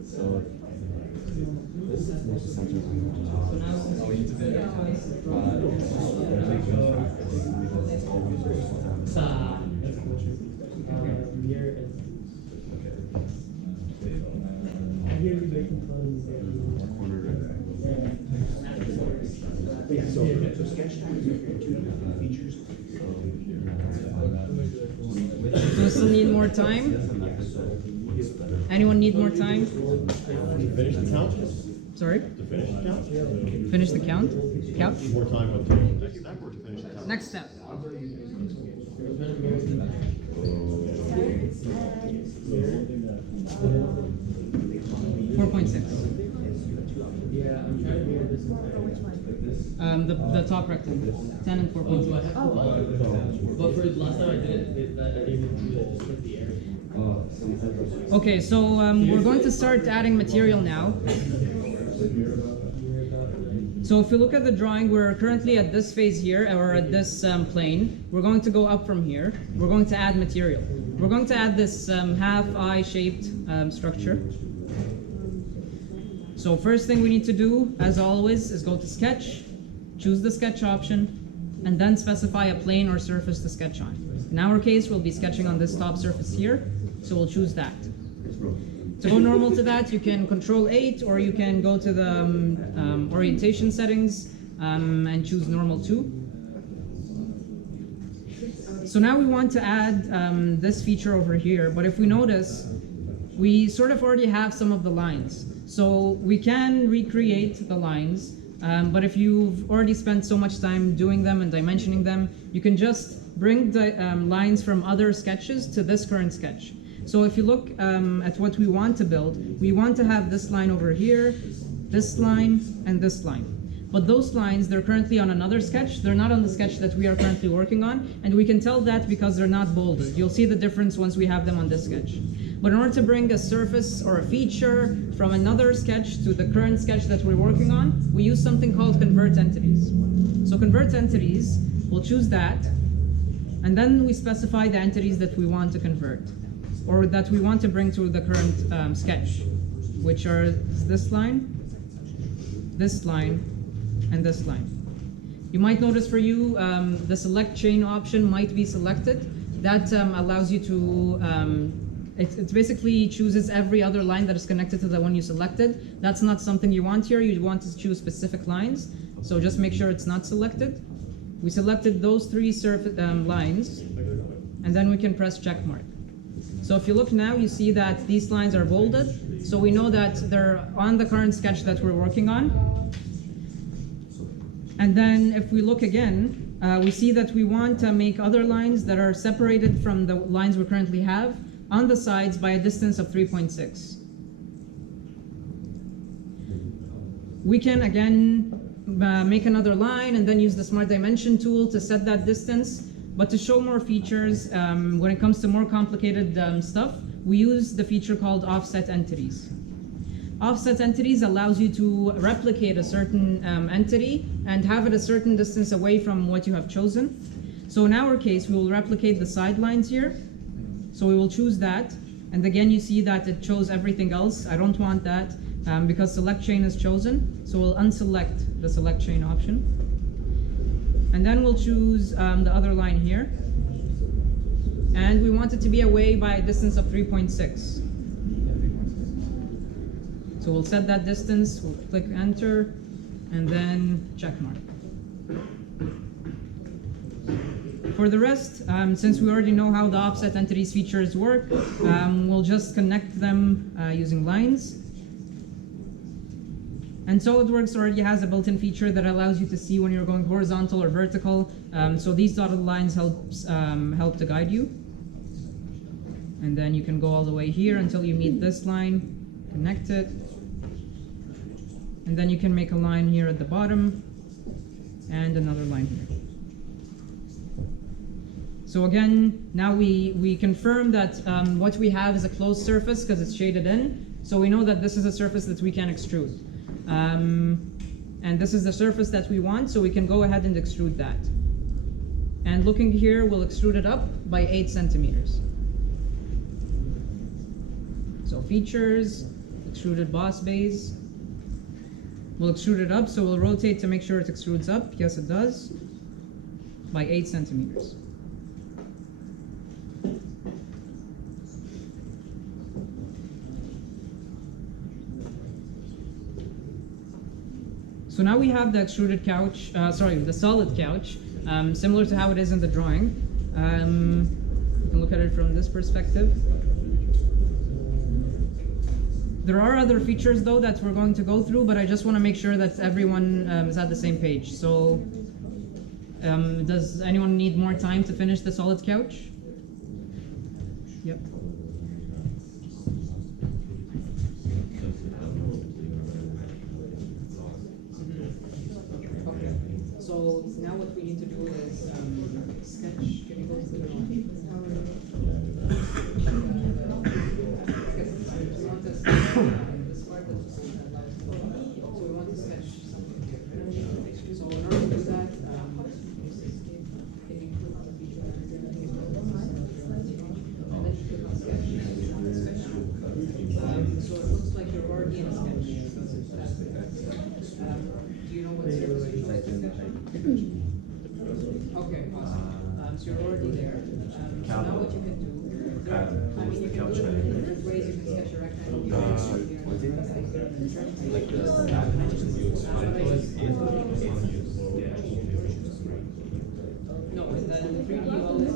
So, this is most essential. so now since Oh, you UTDL. Sa. So sketch time is two different features. do we still need more time? Anyone need more time? Finish the count? Sorry? To finish the count? Finish the count? Count? More time up to next step or to finish the count? Next step. Four point six. Yeah, I'm trying to figure this The top rectangle. 10 and 4.6. But for last time I did it, I didn't even do it, just like the area. Okay, so we're going to start adding material now. So if you look at the drawing, we're currently at this phase here, or at this plane. We're going to go up from here. We're going to add material. We're going to add this half-eye shaped structure. So first thing we need to do, as always, is go to Sketch, choose the Sketch option, and then specify a plane or surface to sketch on. In our case, we'll be sketching on this top surface here, so we'll choose that. To go normal to that, you can Control 8, or you can go to the orientation settings and choose normal 2. So now we want to add this feature over here, but if we notice, we sort of already have some of the lines. So we can recreate the lines, but if you've already spent so much time doing them and dimensioning them, you can just bring the lines from other sketches to this current sketch. So if you look at what we want to build, we want to have this line over here, this line, and this line. But those lines, they're currently on another sketch. They're not on the sketch that we are currently working on, and we can tell that because they're not bolded. You'll see the difference once we have them on this sketch. But in order to bring a surface or a feature from another sketch to the current sketch that we're working on, we use something called convert entities. So convert entities, we'll choose that, and then we specify the entities that we want to convert, or that we want to bring to the current sketch, which are this line, and this line. You might notice for you, the select chain option might be selected. That allows you to, it basically chooses every other line that is connected to the one you selected. That's not something you want here. You want to choose specific lines. So just make sure it's not selected. We selected those three lines, and then we can press check mark. So if you look now, you see that these lines are bolded. So we know that they're on the current sketch that we're working on. And then if we look again, we see that we want to make other lines that are separated from the lines we currently have on the sides by a distance of 3.6. We can again make another line and then use the Smart Dimension tool to set that distance. But to show more features, when it comes to more complicated stuff, we use the feature called offset entities. Offset entities allows you to replicate a certain entity and have it a certain distance away from what you have chosen. So in our case, we will replicate the sidelines here. So we will choose that. And again, you see that it chose everything else. I don't want that because select chain is chosen. So we'll unselect the select chain option. And then we'll choose the other line here. And we want it to be away by a distance of 3.6. So we'll set that distance, we'll click enter, and then check mark. For the rest, since we already know how the offset entities features work, we'll just connect them using lines. And SolidWorks already has a built-in feature that allows you to see when you're going horizontal or vertical. So these dotted lines help to guide you. And then you can go all the way here until you meet this line, connect it. And then you can make a line here at the bottom and another line here. So again, now we confirm that what we have is a closed surface because it's shaded in. So we know that this is a surface that we can extrude. And this is the surface that we want, so we can go ahead and extrude that. And looking here, we'll extrude it up by 8 centimeters. So features, extruded boss base. We'll extrude it up, so we'll rotate to make sure it extrudes up. Yes, it does. By 8 centimeters. So now we have the extruded couch, the solid couch, similar to how it is in the drawing. You can look at it from this perspective. There are other features though that we're going to go through, but I just want to make sure that everyone is at the same page. So does anyone need more time to finish the solid couch? Yep. Okay. So now what we need to do is sketch. Can you go to the drawing? Okay, awesome. So you're already there. So now what you can do, I mean, you can do it in different ways. You can sketch a rectangle. Like this. No, in the 3D you always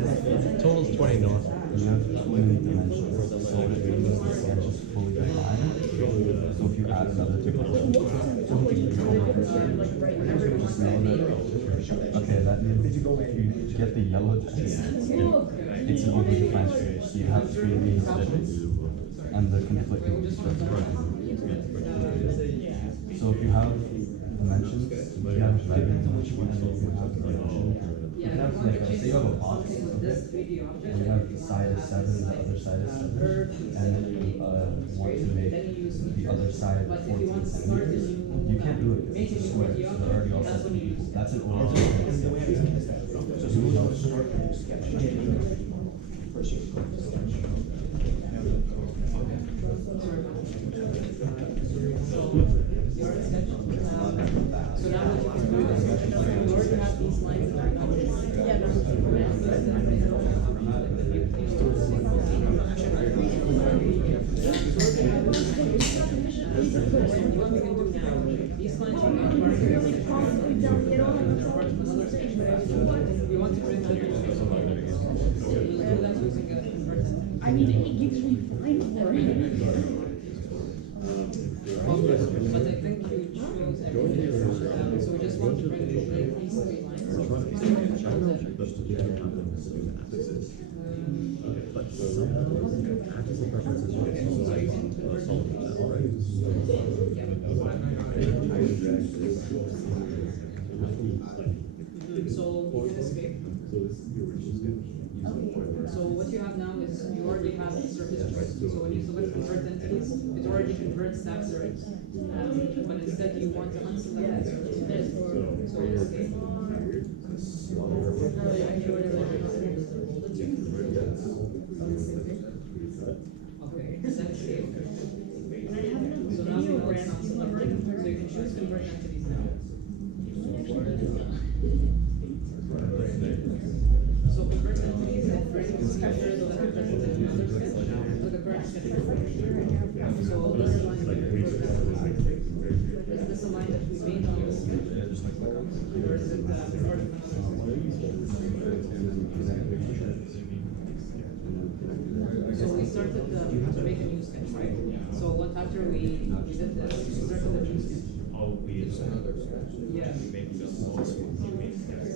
have Total's 20 north. you have too many dimensions, so it means the sketch is fully defined. So if you add another dimension, just know that, okay, that means if you get the yellow text, it's an overdefined string, so you have three main digits and the conflicting structure. So if you have dimensions, if you have red dimension and if you have dimension, you can have like, say you have a box, okay? And you have the side is 7, the other side is 7, and then you want to make the other side 14 centimeters. You can't do it because it's a square, so they're already all 7 equal. That's an overdefined sketch. So you know, start from the sketch. First you go to the sketch. So now what you can do is, you already have these lines that are covered. These lines are not part of the we want to bring the I mean, he gives me fine for it. but I think you chose everything. So we just want to bring these three lines. So you can escape. So what you have now is you already have the surface choice. So when you select convert entities, it already converts that surface. But instead you want to unselect that surface. So escape. Okay, set escape. So now we know it's not selected. So you can choose convert entities now. So convert entities and bring sketches that are present in another sketch to the correct sketch. So this line is this a line that we made on the sketch? Or is it part of another sketch? So we started to make a new sketch, right? So what after we did this, we started a new sketch. It's another sketch. Yeah. Maybe just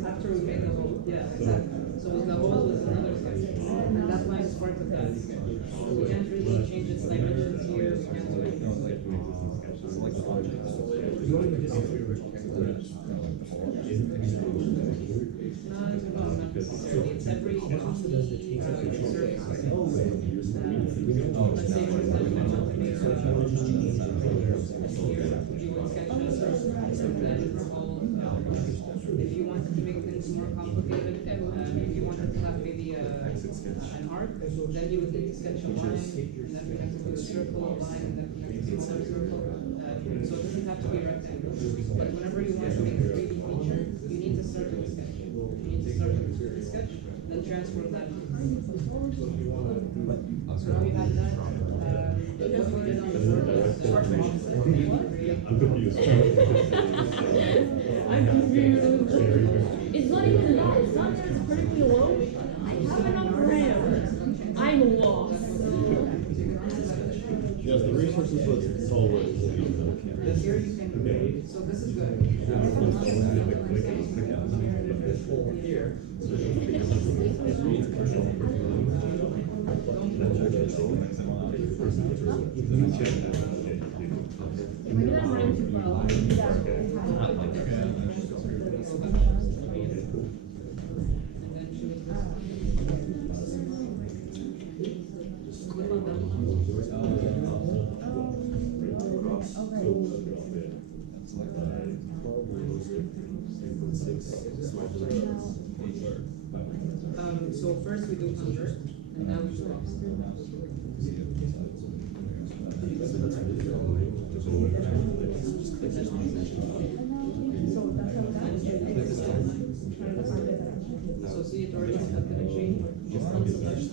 After we made the whole, yeah, exactly. So the whole was another sketch. And that line is part of that sketch. We can't really change its dimensions here. We can't do anything. It's every surface. Let's say for example, to make here, you would sketch this and then all, if you wanted to make things more complicated, if you wanted to have maybe an arc, then you would need to sketch a line, and then connect it to a circle, a line, and then connect it to another circle. So it doesn't have to be rectangle. But whenever you want to make a 3D feature, you need to start with a sketch. You need to start with the sketch, then transform that. So now we have that. What we did on the board was I'm confused. I'm confused. It's not even that. It's not that it's perfectly low. I have enough RAM. I'm lost. Yes, the resources was Solidworks. here you can, so this is good. Here. Maybe I'm running too far along. So first we do convert, and now we swap. So see it already set the change. Just unselect.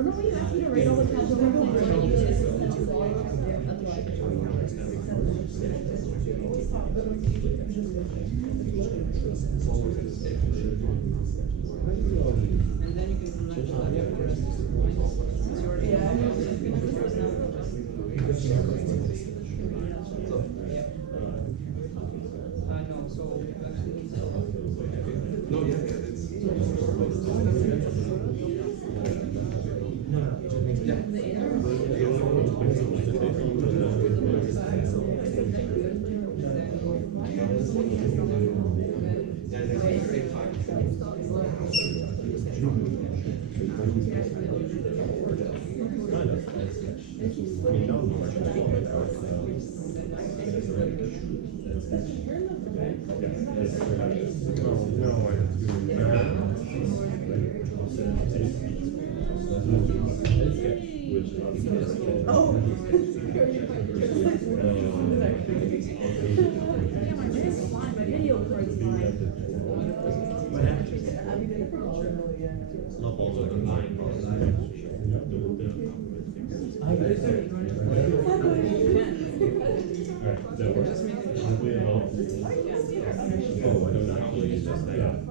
Remember when you asked me to rate all the tabs? And then you can select the other since you already no, so actually No, yeah, it's.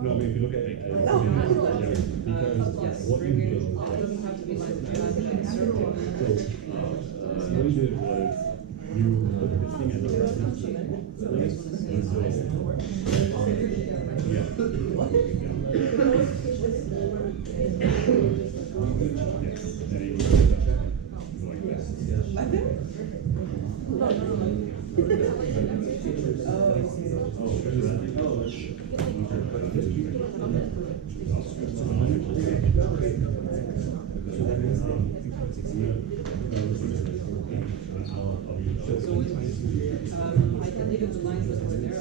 No, I mean, if you look at it, because what you did, what you did was you put this thing at the I can leave the lines that were there.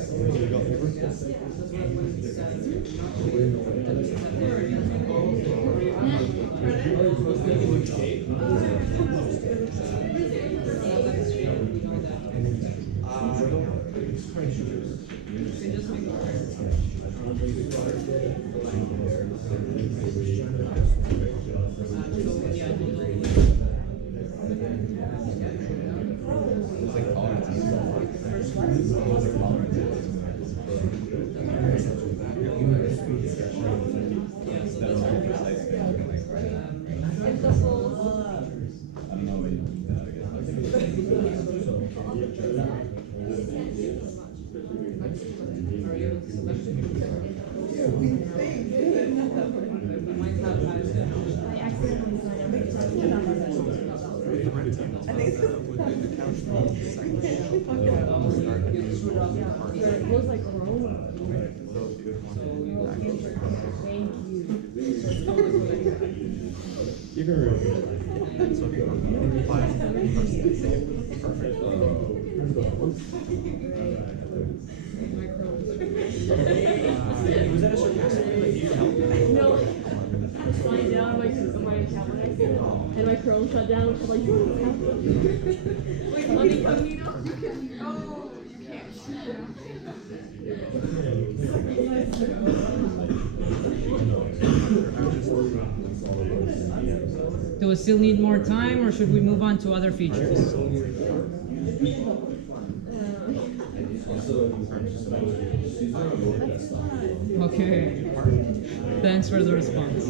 It was like Chrome. Thank you. You can really do it. Was that a sarcastic thing? Like, you help? No. I was flying down my account when I said, and my Chrome shut down. I was like, like incognito. Do we still need more time, or should we move on to other features? Okay. Thanks for the response.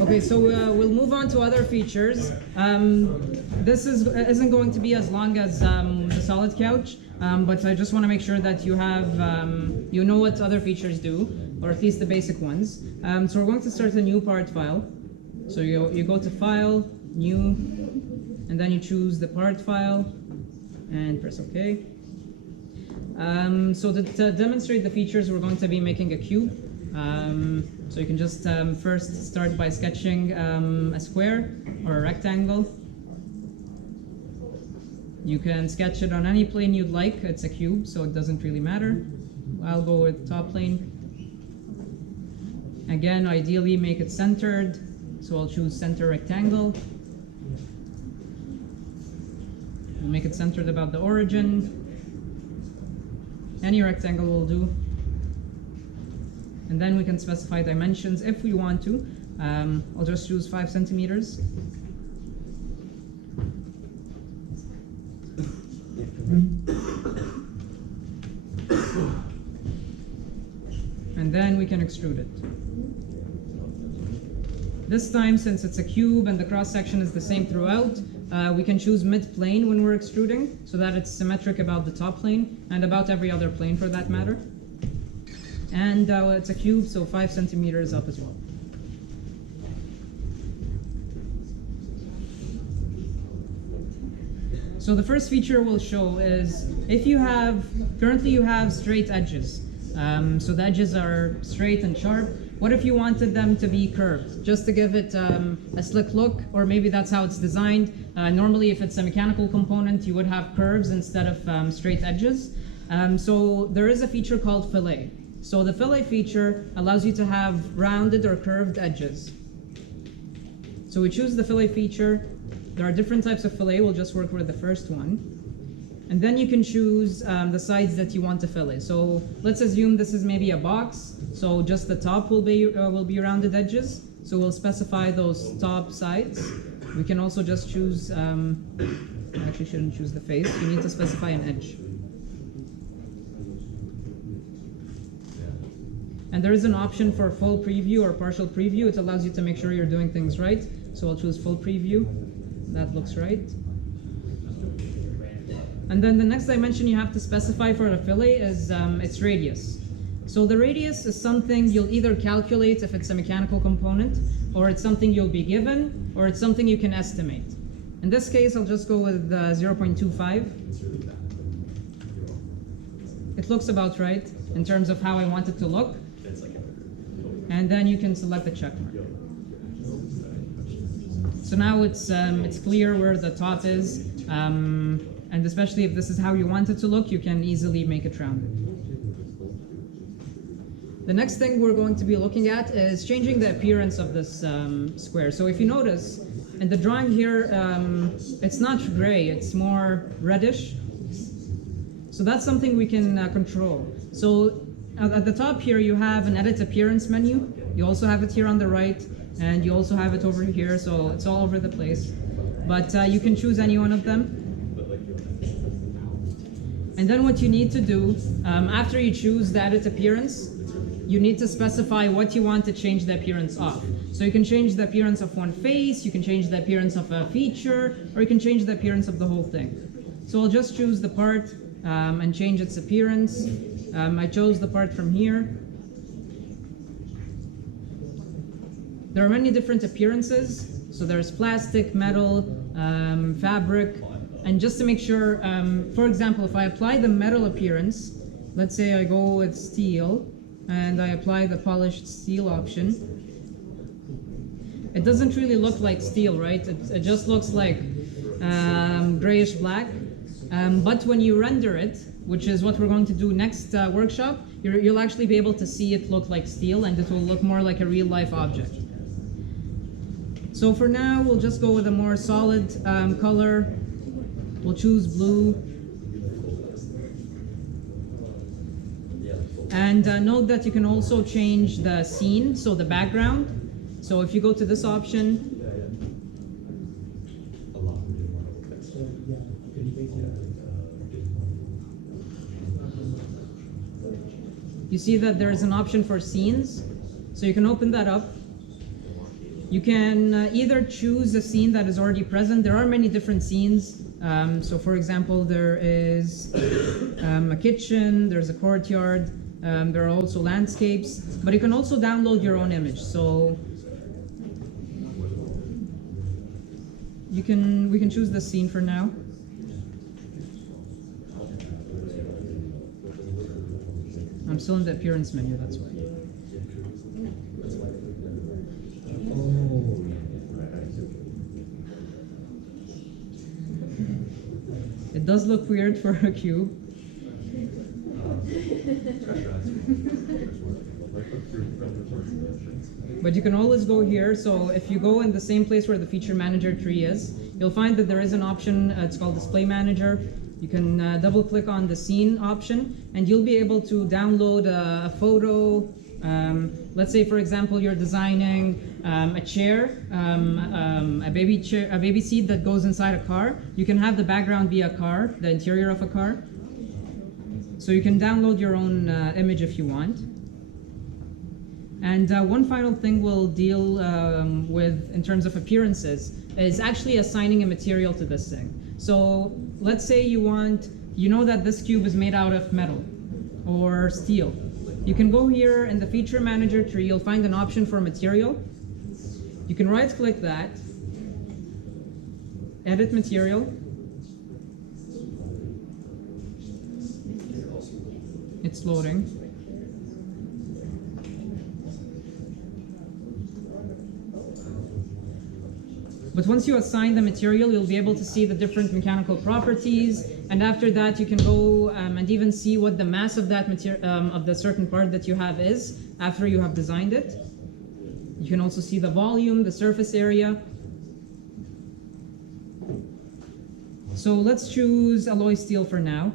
Okay, so we'll move on to other features. This isn't going to be as long as the solid couch, but I just want to make sure that you have you know what other features do, or at least the basic ones. So we're going to start a new part file. So you go to File, New, and then you choose the part file, and press OK. So to demonstrate the features, we're going to be making a cube. So you can just first start by sketching a square or a rectangle. You can sketch it on any plane you'd like. It's a cube, so it doesn't really matter. I'll go with top plane. Again, ideally make it centered, so I'll choose center rectangle. We'll make it centered about the origin. Any rectangle will do. And then we can specify dimensions if we want to. I'll just choose 5 centimeters. And then we can extrude it. This time, since it's a cube and the cross section is the same throughout, we can choose mid-plane when we're extruding, so that it's symmetric about the top plane and about every other plane for that matter. And it's a cube, so 5 centimeters up as well. So the first feature we'll show is if you have, currently you have straight edges. So the edges are straight and sharp. What if you wanted them to be curved, just to give it a slick look, or maybe that's how it's designed. Normally, if it's a mechanical component, you would have curves instead of straight edges. So there is a feature called fillet. So the fillet feature allows you to have rounded or curved edges. So we choose the fillet feature. There are different types of fillet. We'll just work with the first one. And then you can choose the sides that you want to fillet. So let's assume this is maybe a box. So just the top will be rounded edges. So we'll specify those top sides. We can also just choose, I actually shouldn't choose the face. You need to specify an edge. And there is an option for full preview or partial preview. It allows you to make sure you're doing things right. So I'll choose full preview. That looks right. And then the next dimension you have to specify for the fillet is its radius. So the radius is something you'll either calculate if it's a mechanical component, or it's something you'll be given, or it's something you can estimate. In this case, I'll just go with 0.25. It looks about right in terms of how I want it to look. And then you can select the check mark. So now it's clear where the top is. And especially if this is how you want it to look, you can easily make it rounded. The next thing we're going to be looking at is changing the appearance of this square. So if you notice, in the drawing here, it's not gray, it's more reddish. So that's something we can control. So at the top here, you have an edit appearance menu. You also have it here on the right, and you also have it over here, so it's all over the place. But you can choose any one of them. And then what you need to do, after you choose the edit appearance, you need to specify what you want to change the appearance of. So you can change the appearance of one face, you can change the appearance of a feature, or you can change the appearance of the whole thing. So I'll just choose the part and change its appearance. I chose the part from here. There are many different appearances. So there's plastic, metal, fabric. And just to make sure, for example, if I apply the metal appearance, let's say I go with steel, and I apply the polished steel option, it doesn't really look like steel, right? It just looks like grayish black. But when you render it, which is what we're going to do next workshop, you'll actually be able to see it look like steel, and it will look more like a real-life object. So for now, we'll just go with a more solid color. We'll choose blue. And note that you can also change the scene, so the background. So if you go to this option, you see that there's an option for scenes. So you can open that up. You can either choose a scene that is already present. There are many different scenes. So for example, there is a kitchen, there's a courtyard, there are also landscapes, but you can also download your own image. So we can choose the scene for now. I'm still in the appearance menu, that's why. It does look weird for a cube. But you can always go here. So if you go in the same place where the feature manager tree is, you'll find that there is an option, it's called display manager. You can double click on the scene option and you'll be able to download a photo. Let's say, for example, you're designing a chair, a baby seat that goes inside a car. You can have the background be a car, the interior of a car. So you can download your own image if you want. And one final thing we'll deal with in terms of appearances is actually assigning a material to this thing. So let's say you know that this cube is made out of metal or steel. You can go here in the feature manager tree, you'll find an option for material. You can right click that, edit material. It's loading. But once you assign the material, you'll be able to see the different mechanical properties, and after that you can go and even see what the mass of that material, of the certain part that you have is, after you have designed it. You can also see the volume, the surface area. So let's choose alloy steel for now.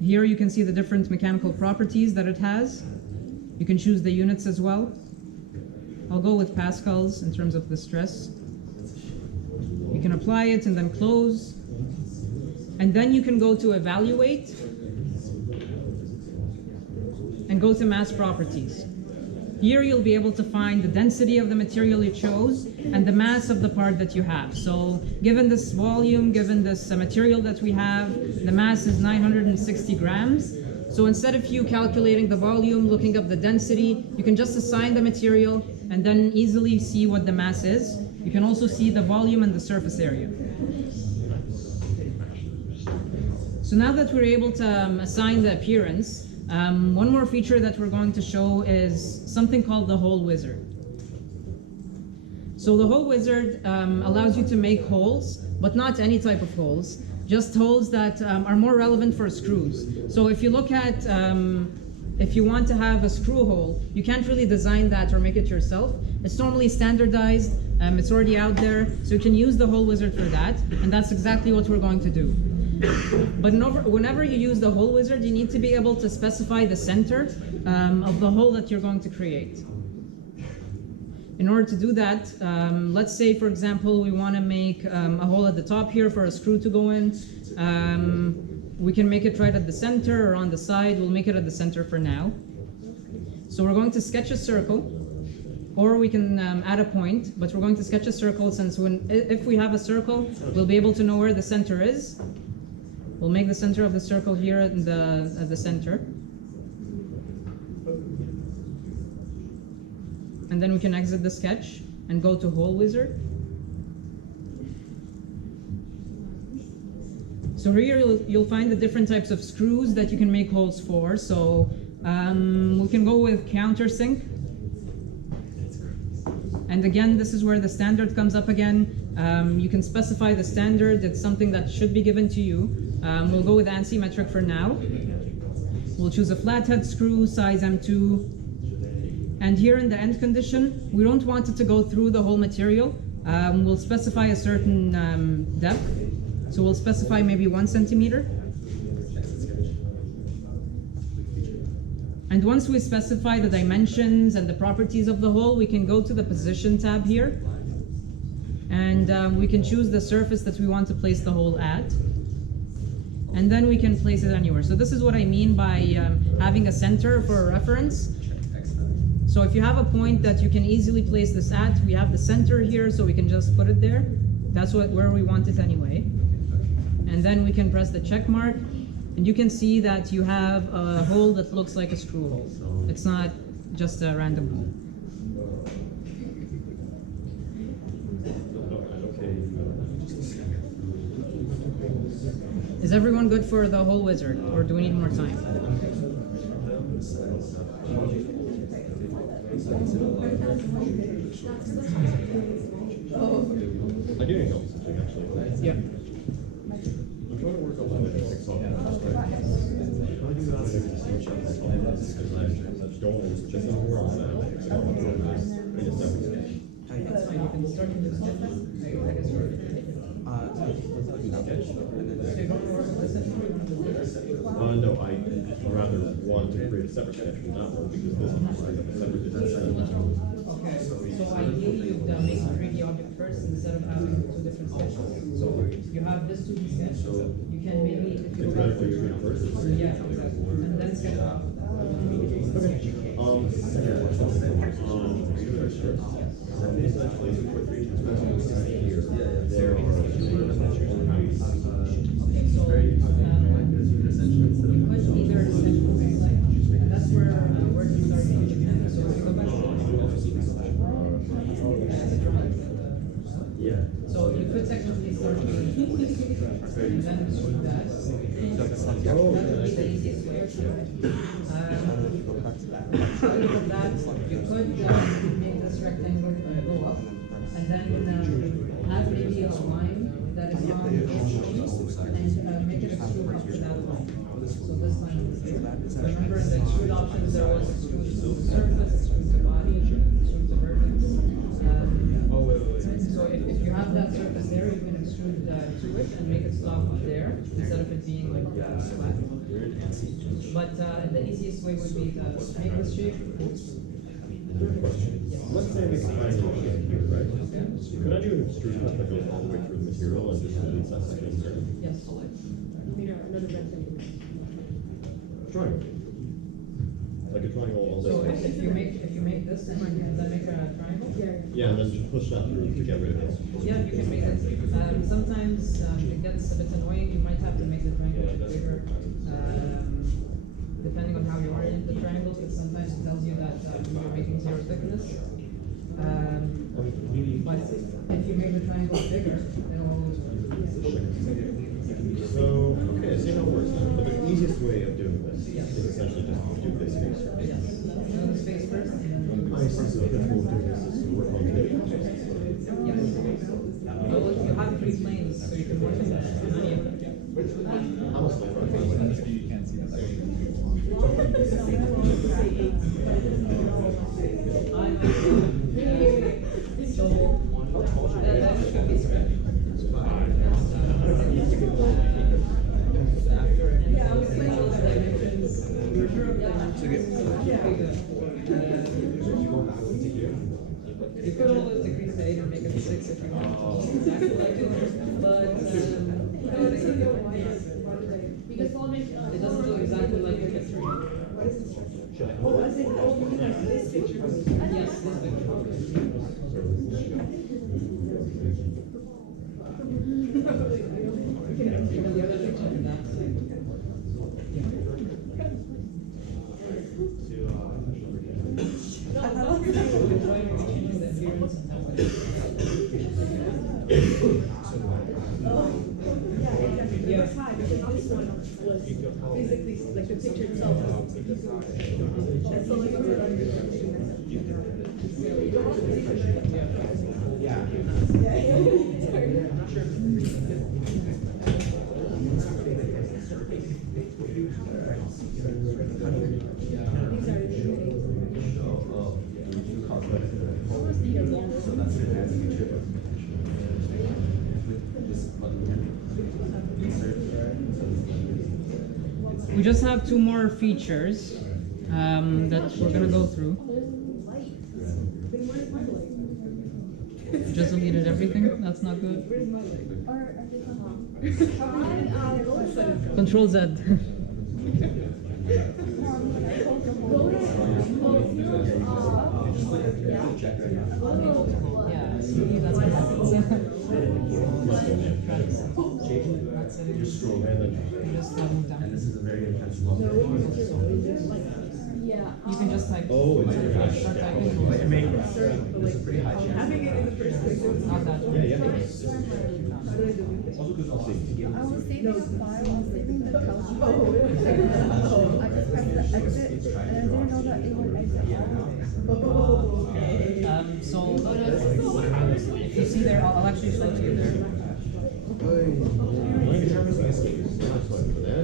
Here you can see the different mechanical properties that it has. You can choose the units as well. I'll go with pascals in terms of the stress. You can apply it and then close. And then you can go to evaluate and go to mass properties. Here you'll be able to find the density of the material you chose and the mass of the part that you have. So given this volume, given this material that we have, the mass is 960 grams. So instead of you calculating the volume, looking up the density, you can just assign the material and then easily see what the mass is. You can also see the volume and the surface area. So now that we're able to assign the appearance, one more feature that we're going to show is something called the hole wizard. So the hole wizard allows you to make holes, but not any type of holes, just holes that are more relevant for screws. So if you look at, if you want to have a screw hole, you can't really design that or make it yourself. It's normally standardized, it's already out there, so you can use the hole wizard for that, and that's exactly what we're going to do. But whenever you use the hole wizard, you need to be able to specify the center of the hole that you're going to create. In order to do that, let's say, for example, we want to make a hole at the top here for a screw to go in. We can make it right at the center or on the side. We'll make it at the center for now. So we're going to sketch a circle, or we can add a point, but we're going to sketch a circle since if we have a circle, we'll be able to know where the center is. We'll make the center of the circle here at the center. And then we can exit the sketch and go to hole wizard. So here you'll find the different types of screws that you can make holes for. So we can go with countersink. And again, this is where the standard comes up again. You can specify the standard. It's something that should be given to you. We'll go with ANSI metric for now. We'll choose a flathead screw, size M2. And here in the end condition, we don't want it to go through the whole material. We'll specify a certain depth. So we'll specify maybe 1 centimeter. And once we specify the dimensions and the properties of the hole, we can go to the position tab here. And we can choose the surface that we want to place the hole at. And then we can place it anywhere. So this is what I mean by having a center for a reference. So if you have a point that you can easily place this at, we have the center here, so we can just put it there. That's where we want it anyway. And then we can press the check mark, and you can see that you have a hole that looks like a screw hole. It's not just a random hole. Is everyone good for the hole wizard, or do we need more time? I do need help, actually. Yep. I'm trying to work on my fix off. Can I do that? I don't, just not where I'm at. I don't want to do this in a separate sketch. That's fine, you can start in the sketch. I guess we're- No, I rather want to create a separate sketch from that one because this one is like a separate different. Okay, so ideally you'd make the 3D object first instead of having two different sketches. So you have this 2D sketch, you can maybe, if you It's go better back for you to first. yeah, exactly. And then sketch out. Essentially, for 3D here, there are Okay, so, you could either essentially, that's where you start making. So if you go back to yeah. so you could technically start making and then do that. That would be the easiest way. Other than that, you could make this rectangle go up and then have maybe a line that is on and make it extrude up to that line. So this line is there. Remember in the extrude options there was extrude the surface, extrude the body, extrude the vertex. So if you have that surface there, you can extrude to it and make it stop there instead of it being like flat. But the easiest way would be to make this shape. Let's say we combine all of it here, right? Could I do an extrusion that goes all the way through the material and just release that section here? Yes. Another rectangle. Triangle. Like a triangle all So this way. if you make this, then make a triangle. Yeah, and then just push that through to get rid of this. Yeah, you can make it. Sometimes it gets a bit annoying. You might have to make the triangle a bit bigger. Depending on how you orient the triangle, because sometimes it tells you that you're making zero thickness. But if you make the triangle bigger, it will always work. So, okay, see how it works then. But the easiest way of doing this is essentially just to do this face first. Yes. This face first, and then I see, so the goal of doing this is to work on the yes. Well, you have 3 planes, so you can work in any of them. I'm a still running. You could always decrease the 8 and make it 6 if you want. Exactly like it, but Because all makes it doesn't look exactly like the picture. What is the structure? Yes, this Yes. This one was physically, like the picture itself. That's all We just have 2 more features that we're gonna go through. You just deleted everything? That's not good. Control Z. Yeah, see, that's what happens. Just scroll and then. You just move down. And this is a very intense level. Yeah. You can just type. Oh, it's very fast. Start typing. Like, it may, there's a pretty high chance. Not that one. Yeah. I was saving a file, I was saving the code. I just pressed the exit, and I didn't know that it would exit. So if you see there, I'll actually show it to you there.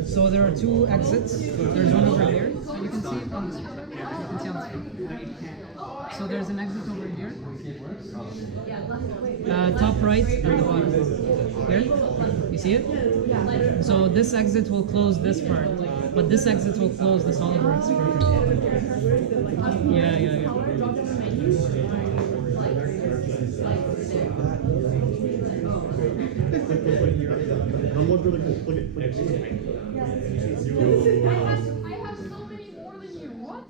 So there are two exits. There's one over here. And you can see it on the screen. You can see on the screen. So there's an exit over here. Top right and the bottom. Here. You see it? So this exit will close this part, but this exit will close the SolidWorks part. Yeah. I'm looking really cool. Look at I have so many more than you. What?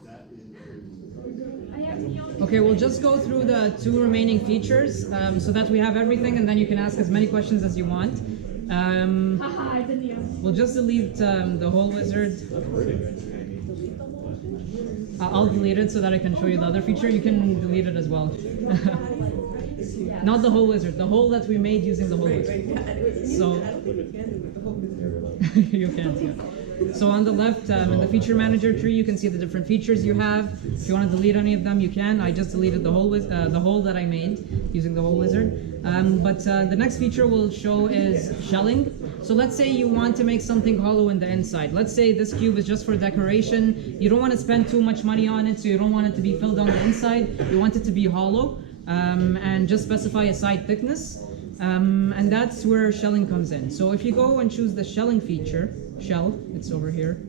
I have neon. Okay, we'll just go through the two remaining features so that we have everything, and then you can ask as many questions as you want. Haha, it's a neon. We'll just delete the whole wizard. I'll delete it so that I can show you the other feature. You can delete it as well. Not the whole wizard, the whole that we made using the whole wizard. So you can. Yeah. So on the left, in the feature manager tree, you can see the different features you have. If you want to delete any of them, you can. I just deleted the whole that I made using the whole wizard. But the next feature we'll show is shelling. So let's say you want to make something hollow in the inside. Let's say this cube is just for decoration. You don't want to spend too much money on it, so you don't want it to be filled on the inside. You want it to be hollow. And just specify a side thickness, and that's where shelling comes in. So if you go and choose the shelling feature, shell, it's over here.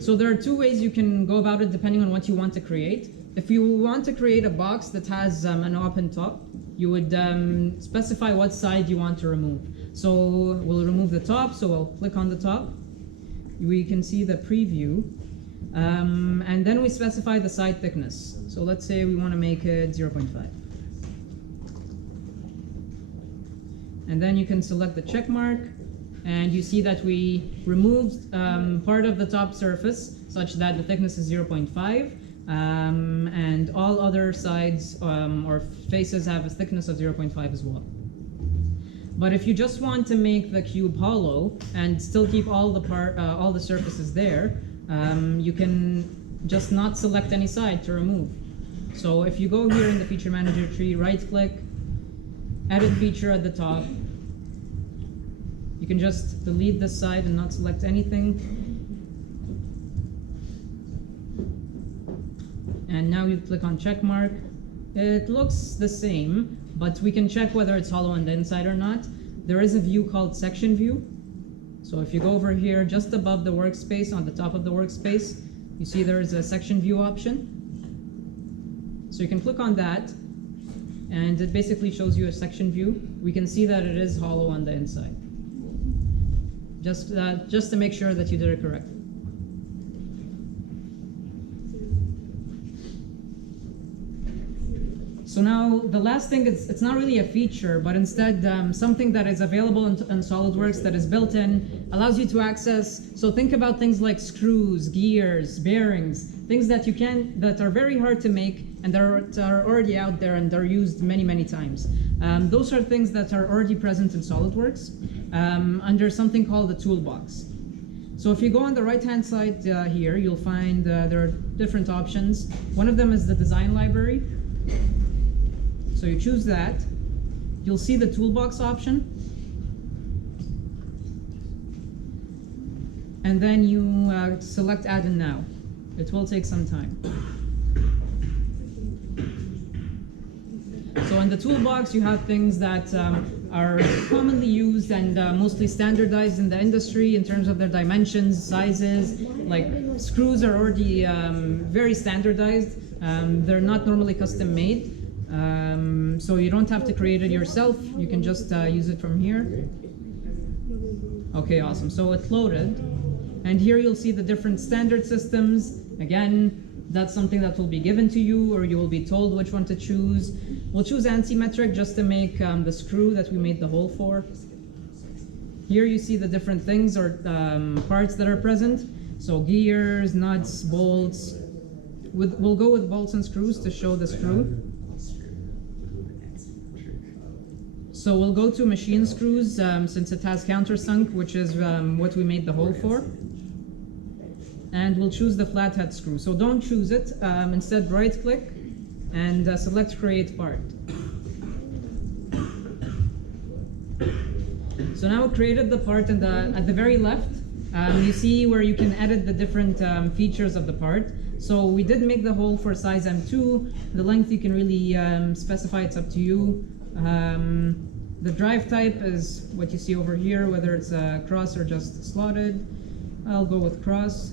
So there are two ways you can go about it depending on what you want to create. If you want to create a box that has an open top, you would specify what side you want to remove. So we'll remove the top, so I'll click on the top. We can see the preview. And then we specify the side thickness. So let's say we want to make it 0.5. And then you can select the check mark, and you see that we removed part of the top surface such that the thickness is 0.5, and all other sides or faces have a thickness of 0.5 as well. But if you just want to make the cube hollow and still keep all the surfaces there, you can just not select any side to remove. So if you go here in the feature manager tree, right click, edit feature at the top, you can just delete this side and not select anything. And now you click on check mark. It looks the same, but we can check whether it's hollow on the inside or not. There is a view called section view. So if you go over here, just above the workspace, on the top of the workspace, you see there is a section view option. So you can click on that, and it basically shows you a section view. We can see that it is hollow on the inside. Just to make sure that you did it correctly. So now the last thing, it's not really a feature, but instead something that is available in SolidWorks that is built in, allows you to access. So think about things like screws, gears, bearings, things that that are very hard to make and that are already out there and are used many times. Those are things that are already present in SolidWorks under something called the toolbox. So if you go on the right-hand side here, you'll find there are different options. One of them is the design library. So you choose that. You'll see the toolbox option. And then you select add in now. It will take some time. So in the toolbox, you have things that are commonly used and mostly standardized in the industry in terms of their dimensions, sizes. Like screws are already very standardized. They're not normally custom made. So you don't have to create it yourself. You can just use it from here. Okay, awesome. So it's loaded. And here you'll see the different standard systems. Again, that's something that will be given to you, or you will be told which one to choose. We'll choose anti-metric just to make the screw that we made the hole for. Here you see the different things or parts that are present. So gears, nuts, bolts. We'll go with bolts and screws to show the screw. So we'll go to machine screws since it has countersunk, which is what we made the hole for. And we'll choose the flathead screw. So don't choose it. Instead, right click and select create part. So now we created the part, and at the very left, you see where you can edit the different features of the part. So we did make the hole for size M2. The length you can really specify, it's up to you. The drive type is what you see over here, whether it's cross or just slotted. I'll go with cross.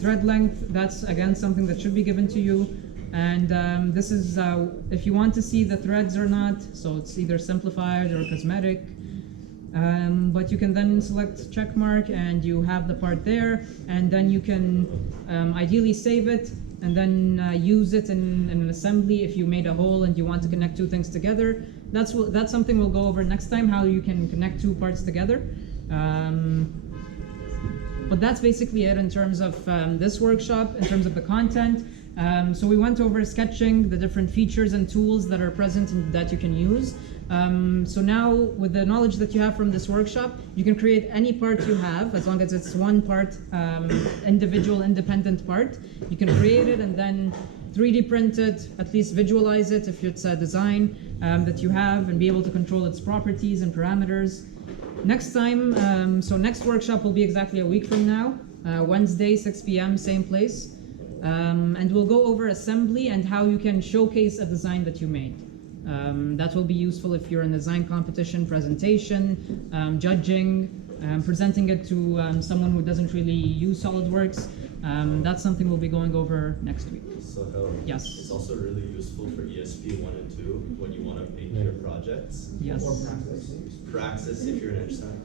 Thread length, that's again something that should be given to you. And this is if you want to see the threads or not, so it's either simplified or cosmetic. But you can then select check mark and you have the part there, and then you can ideally save it and then use it in an assembly if you made a hole and you want to connect two things together. That's something we'll go over next time, how you can connect two parts together. But that's basically it in terms of this workshop, in terms of the content. So we went over sketching, the different features and tools that are present and that you can use. So now, with the knowledge that you have from this workshop, you can create any part you have, as long as it's one part, individual, independent part. You can create it and then 3D print it, at least visualize it if it's a design that you have, and be able to control its properties and parameters. Next time, so next workshop will be exactly a week from now, Wednesday, 6 p.m., same place. And we'll go over assembly and how you can showcase a design that you made. That will be useful if you're in a design competition, presentation, judging, presenting it to someone who doesn't really use SolidWorks. That's something we'll be going over next week. So Yes. it's also really useful for ESP 1 and 2 when you want to make your projects. Yes. Praxis if you're an edge sign.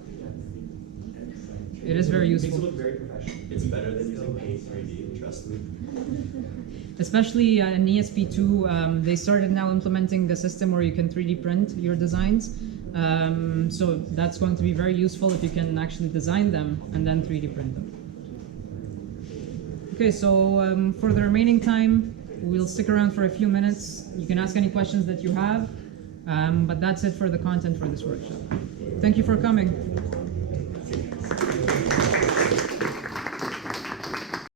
It is very Makes it useful. look very professional. It's better than using Paint 3D, trust me. Especially in ESP2, they started now implementing the system where you can 3D print your designs. So that's going to be very useful if you can actually design them and then 3D print them. Okay, so for the remaining time, we'll stick around for a few minutes. You can ask any questions that you have, but that's it for the content for this workshop. Thank you for coming.